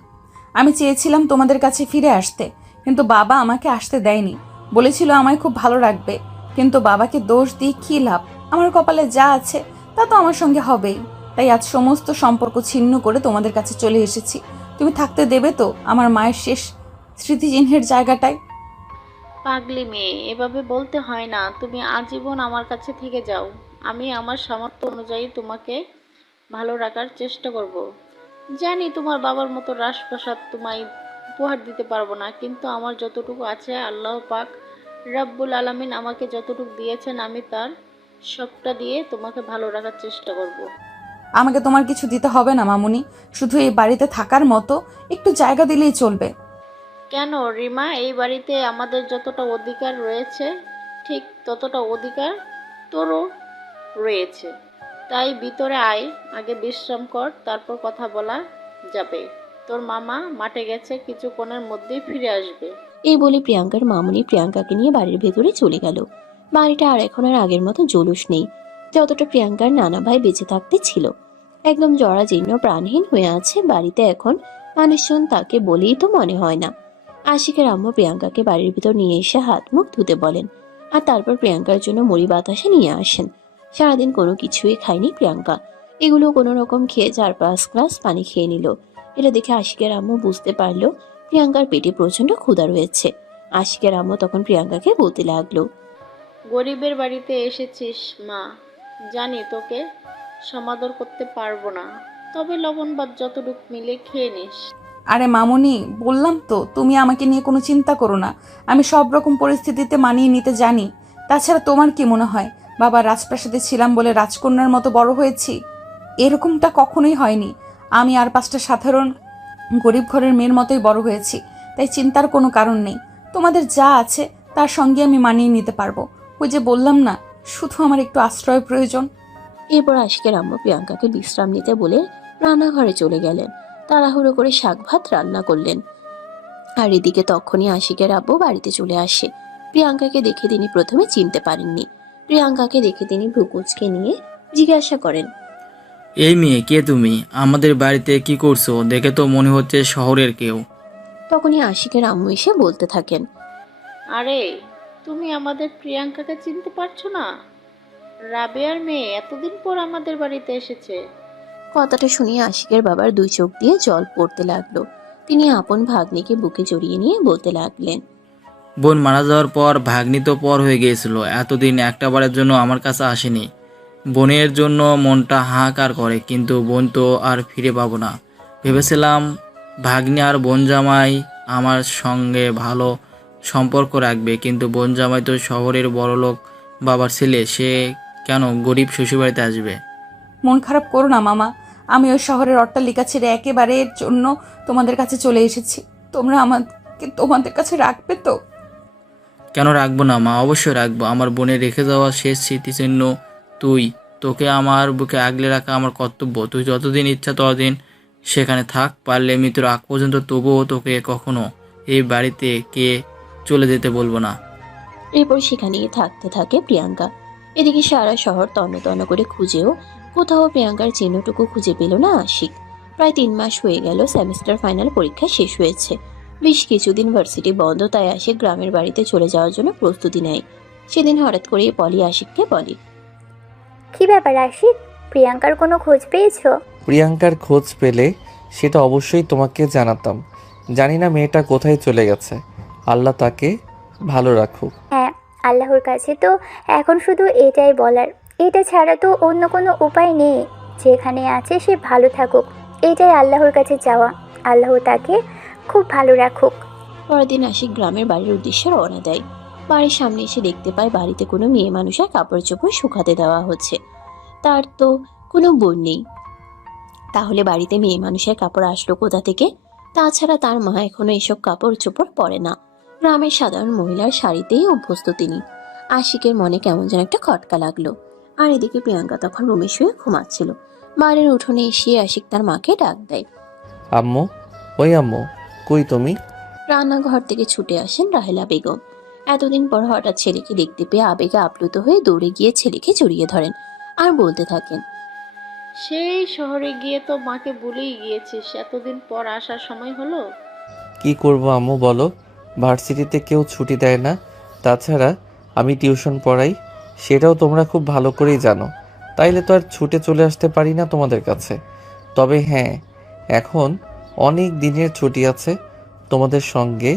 আমি চেয়েছিলাম তোমাদের কাছে ফিরে আসতে, কিন্তু বাবা আমাকে আসতে দেয়নি। বলেছিল আমায় খুব ভালো রাখবে, কিন্তু বাবাকে দোষ দিয়ে কী লাভ? আমার কপালে যা আছে তা তো আমার সঙ্গে হবেই। তাই আজ সমস্ত সম্পর্ক ছিন্ন করে তোমাদের কাছে চলে এসেছি। তুমি থাকতে দেবে তো আমার মায়ের শেষ স্মৃতিচিহ্নের জায়গাটায়? পাগলি মেয়ে, এভাবে বলতে হয় না। তুমি আজীবন আমার কাছে থেকে যাও। আমি আমার সামর্থ্য অনুযায়ী তোমাকে ভালো রাখার চেষ্টা করব। জানি তোমার বাবার মতো রাজপ্রাসাদ তোমায় উপহার দিতে পারবো না, কিন্তু আমার যতটুকু আছে আল্লাহ পাক রাব্বুল আলামিন আমাকে যতটুকু দিয়েছেন, আমি তার সবটা দিয়ে তোমাকে ভালো রাখার চেষ্টা করব। আমাকে তোমার কিছু দিতে হবে না মামুনি, শুধু এই বাড়িতে থাকার মতো একটু জায়গা দিলেই চলবে। কেন রিমা, এই বাড়িতে আমাদের যতটা অধিকার রয়েছে ঠিক ততটা অধিকার তোরও রয়েছে। তাই ভিতরে আয়, আগে বিশ্রাম কর, তারপর কথা বলা যাবে। তোর মামা মাঠে গেছে, কিছুক্ষণের মধ্যেই ফিরে আসবে। এই বলে প্রিয়াঙ্কার মামুনি প্রিয়াঙ্কাকে নিয়ে বাড়ির ভেতরে চলে গেল। বাড়িটা আর এখন আর আগের মতো জলুস নেই, যতটা প্রিয়াঙ্কার নানা ভাই বেঁচে থাকতে ছিল। একদম জরাজীর্ণ প্রাণহীন হয়ে আছে বাড়িতে। এখন মানুষজন তাকে বলেই তো মনে হয় না। আশিকের আম্মু প্রিয়াঙ্কাকে বাড়ির ভিতর নিয়ে এসে হাত মুখ ধুতে বলেন, আর তারপর প্রিয়াঙ্কার জন্য মুড়ি বাতাসে নিয়ে আসেন। সারাদিন কোনো কিছুই খায়নি প্রিয়াঙ্কা, এগুলো কোনো রকম খেয়ে 4-5 গ্লাস পানি খেয়ে নিল। এটা দেখে আশিকের আম্মু বুঝতে পারলো প্রিয়াঙ্কার পেটে প্রচন্ড ক্ষুধা রয়েছে। আশিকের আম্মু তখন প্রিয়াঙ্কাকে বলতে লাগলো, গরিবের বাড়িতে এসেছিস মা, জানি তোকে সমাদর করতে পারবো না, তবে লবণ ভাত যতটুকু মিলে খেয়ে নিস। আরে মামুনি, বললাম তো তুমি আমাকে নিয়ে কোনো চিন্তা করো না, আমি সব রকম পরিস্থিতিতে মানিয়ে নিতে জানি। তাছাড়া তোমার কি মনে হয় বাবা রাজপ্রাসাদে ছিলাম বলে রাজকন্যার মতো বড় হয়েছি? এরকমটা কখনোই হয়নি। আমি আর 5টা সাধারণ গরিব ঘরের মেয়ের মতোই বড় হয়েছি, তাই চিন্তার কোনো কারণ নেই। তোমাদের যা আছে তার সঙ্গে আমি মানিয়ে নিতে পারবো। ওই যে বললাম না, শুধু আমার একটু আশ্রয় প্রয়োজন। এরপর আশিকের আম্মু প্রিয়াঙ্কাকে বিশ্রাম নিতে বলে রান্নাঘরে চলে গেলেন। তাড়াহুড়ো করে শাক ভাত রান্না করলেন। আর এদিকে তখনই আশিকের আব্বু বাড়িতে চলে আসে। প্রিয়াঙ্কাকে দেখে তিনি প্রথমে চিনতে পারেননি। প্রিয়াঙ্কাকে দেখে তিনি ভ্রুকুচকে নিয়ে জিজ্ঞাসা করেন, এই মেয়ে, কে তুমি? আমাদের বাড়িতে কি করছো? দেখে তো মনে হচ্ছে শহরের কেউ। তখনই আশিকের আম্মু এসে বলতে থাকেন, আরে, তুমি আমাদের প্রিয়াঙ্কাকে চিনতে পারছো না? রাবেয়ার মেয়ে এতদিন পর আমাদের বাড়িতে এসেছে। কথাটা শুনিয়ে আশিকের বাবার 2 চোখ দিয়ে জল পড়তে লাগলো। তিনি আপন ভাগ্নিকে বুকে জড়িয়ে নিয়ে বলতে লাগলেন, বোন মারা যাওয়ার পর ভাগ্নি তো পর হয়ে গিয়েছিল, এতদিন একটা বারের জন্য আমার কাছে আসেনি। বোনের জন্য মনটা হাহাকার করে, কিন্তু বোন তো আর ফিরে পাবো না। ভেবেছিলাম ভাগ্নি আর বোন জামাই আমার সঙ্গে ভালো সম্পর্ক রাখবে, কিন্তু বোন জামাই তো শহরের বড়লোক বাবার ছেলে, সে কেন গরিব শ্বশুরবাড়িতে আসবে? মন খারাপ করো না মামা, আমি ওই শহরের অট্টালিকা ছেড়ে একেবারের জন্য তোমাদের কাছে চলে এসেছি। তোমরা আমাকে তোমাদের কাছে রাখবে তো? কেন রাখবো না মা, অবশ্যই রাখবো। আমার বোনের রেখে যাওয়া শেষ স্মৃতিচিহ্ন তুই, তোকে আমার বুকে আগলে রাখা আমার কর্তব্য। তুই যতদিন ইচ্ছা ততদিন সেখানে থাক, পারলে মৃত্যুর আগ পর্যন্ত, তবুও তোকে কখনো এই বাড়িতে কে চলে যেতে বলবো না। এরপর সেখানেই থাকতে থাকে প্রিয়াঙ্কা। এদিকে সারা শহর তন্ন তন্ন করে খুঁজেও কোথাও প্রিয়াঙ্কার চিহ্নটুকু খুঁজে পেল না আশিক। প্রায় 3 মাস হয়ে গেল সেমিস্টার ফাইনাল পরীক্ষা শেষ হয়েছে। বেশ কিছুদিন ভার্সিটি বন্ধ, তাই আশিক গ্রামের বাড়িতে চলে যাওয়ার জন্য প্রস্তুতি নেয়। সেদিন হঠাৎ করে পলি আশিককে বলে, কি ব্যাপার আশিক, প্রিয়াঙ্কার কোনো খোঁজ পেয়েছো? প্রিয়াঙ্কার খোঁজ পেলে সেটা অবশ্যই তোমাকে জানাতাম। জানি না মেয়েটা কোথায় চলে গেছে, আল্লাহ তাকে ভালো রাখুক। হ্যাঁ, আল্লাহর কাছে তো এখন শুধু এটাই বলার, এটা ছাড়া তো অন্য কোনো উপায় নেই। যেখানে আছে সে ভালো থাকুক, এটাই আল্লাহর কাছে চাওয়া। আল্লাহ তাকে খুব ভালো রাখুক। পরের দিন আশিক গ্রামের বাড়ির উদ্দেশ্যে রওনা দেয়। বাড়ির সামনে এসে দেখতে পায় বাড়িতে কোনো মেয়ে মানুষের কাপড় চোপড় শুকাতে দেওয়া হচ্ছে। তার তো কোনো বোন নেই, তাহলে বাড়িতে মেয়ে মানুষের কাপড় আসলো কোথা থেকে? তাছাড়া তার মা এখনো এসব কাপড় চোপড় পরে না। গ্রামের সাধারণ মহিলার শাড়িতেই অভ্যস্ত তিনি। আশিকের মনে কেমন যেন একটা খটকা লাগলো। আর এদিকে প্রিয়াঙ্কা তখন রুমে শুয়ে ঘুমাচ্ছিল। বাড়ির উঠোনে এসে আশিক তার মাকে ডাক দেয়। আম্মু, ওই আম্মু, কই তুমি? রান্নাঘর থেকে ছুটে আসেন রাহেলা বেগম। এতদিন পর হঠাৎ ছেলেকে দেখতে পেয়ে আবেগে আপ্লুত হয়ে দৌড়ে গিয়ে ছেলেকে জড়িয়ে ধরেন আর বলতে থাকেন, সেই শহরে গিয়ে তো মাকে ভুলেই গিয়েছিস, এতদিন পর আসার সময় হলো। কি করব আম্মু বলো, ভার্সিটিতে কেউ ছুটি দেয় না। তাছাড়া আমি টিউশন পড়াই, সেটাও তোমরা খুব ভালো করেই জানো। তাইলে তো আর ছুটে চলে আসতে পারি না তোমাদের কাছে। তবে হ্যাঁ, এখন অনেক দিনের ছুটি আছে, তোমাদের সঙ্গে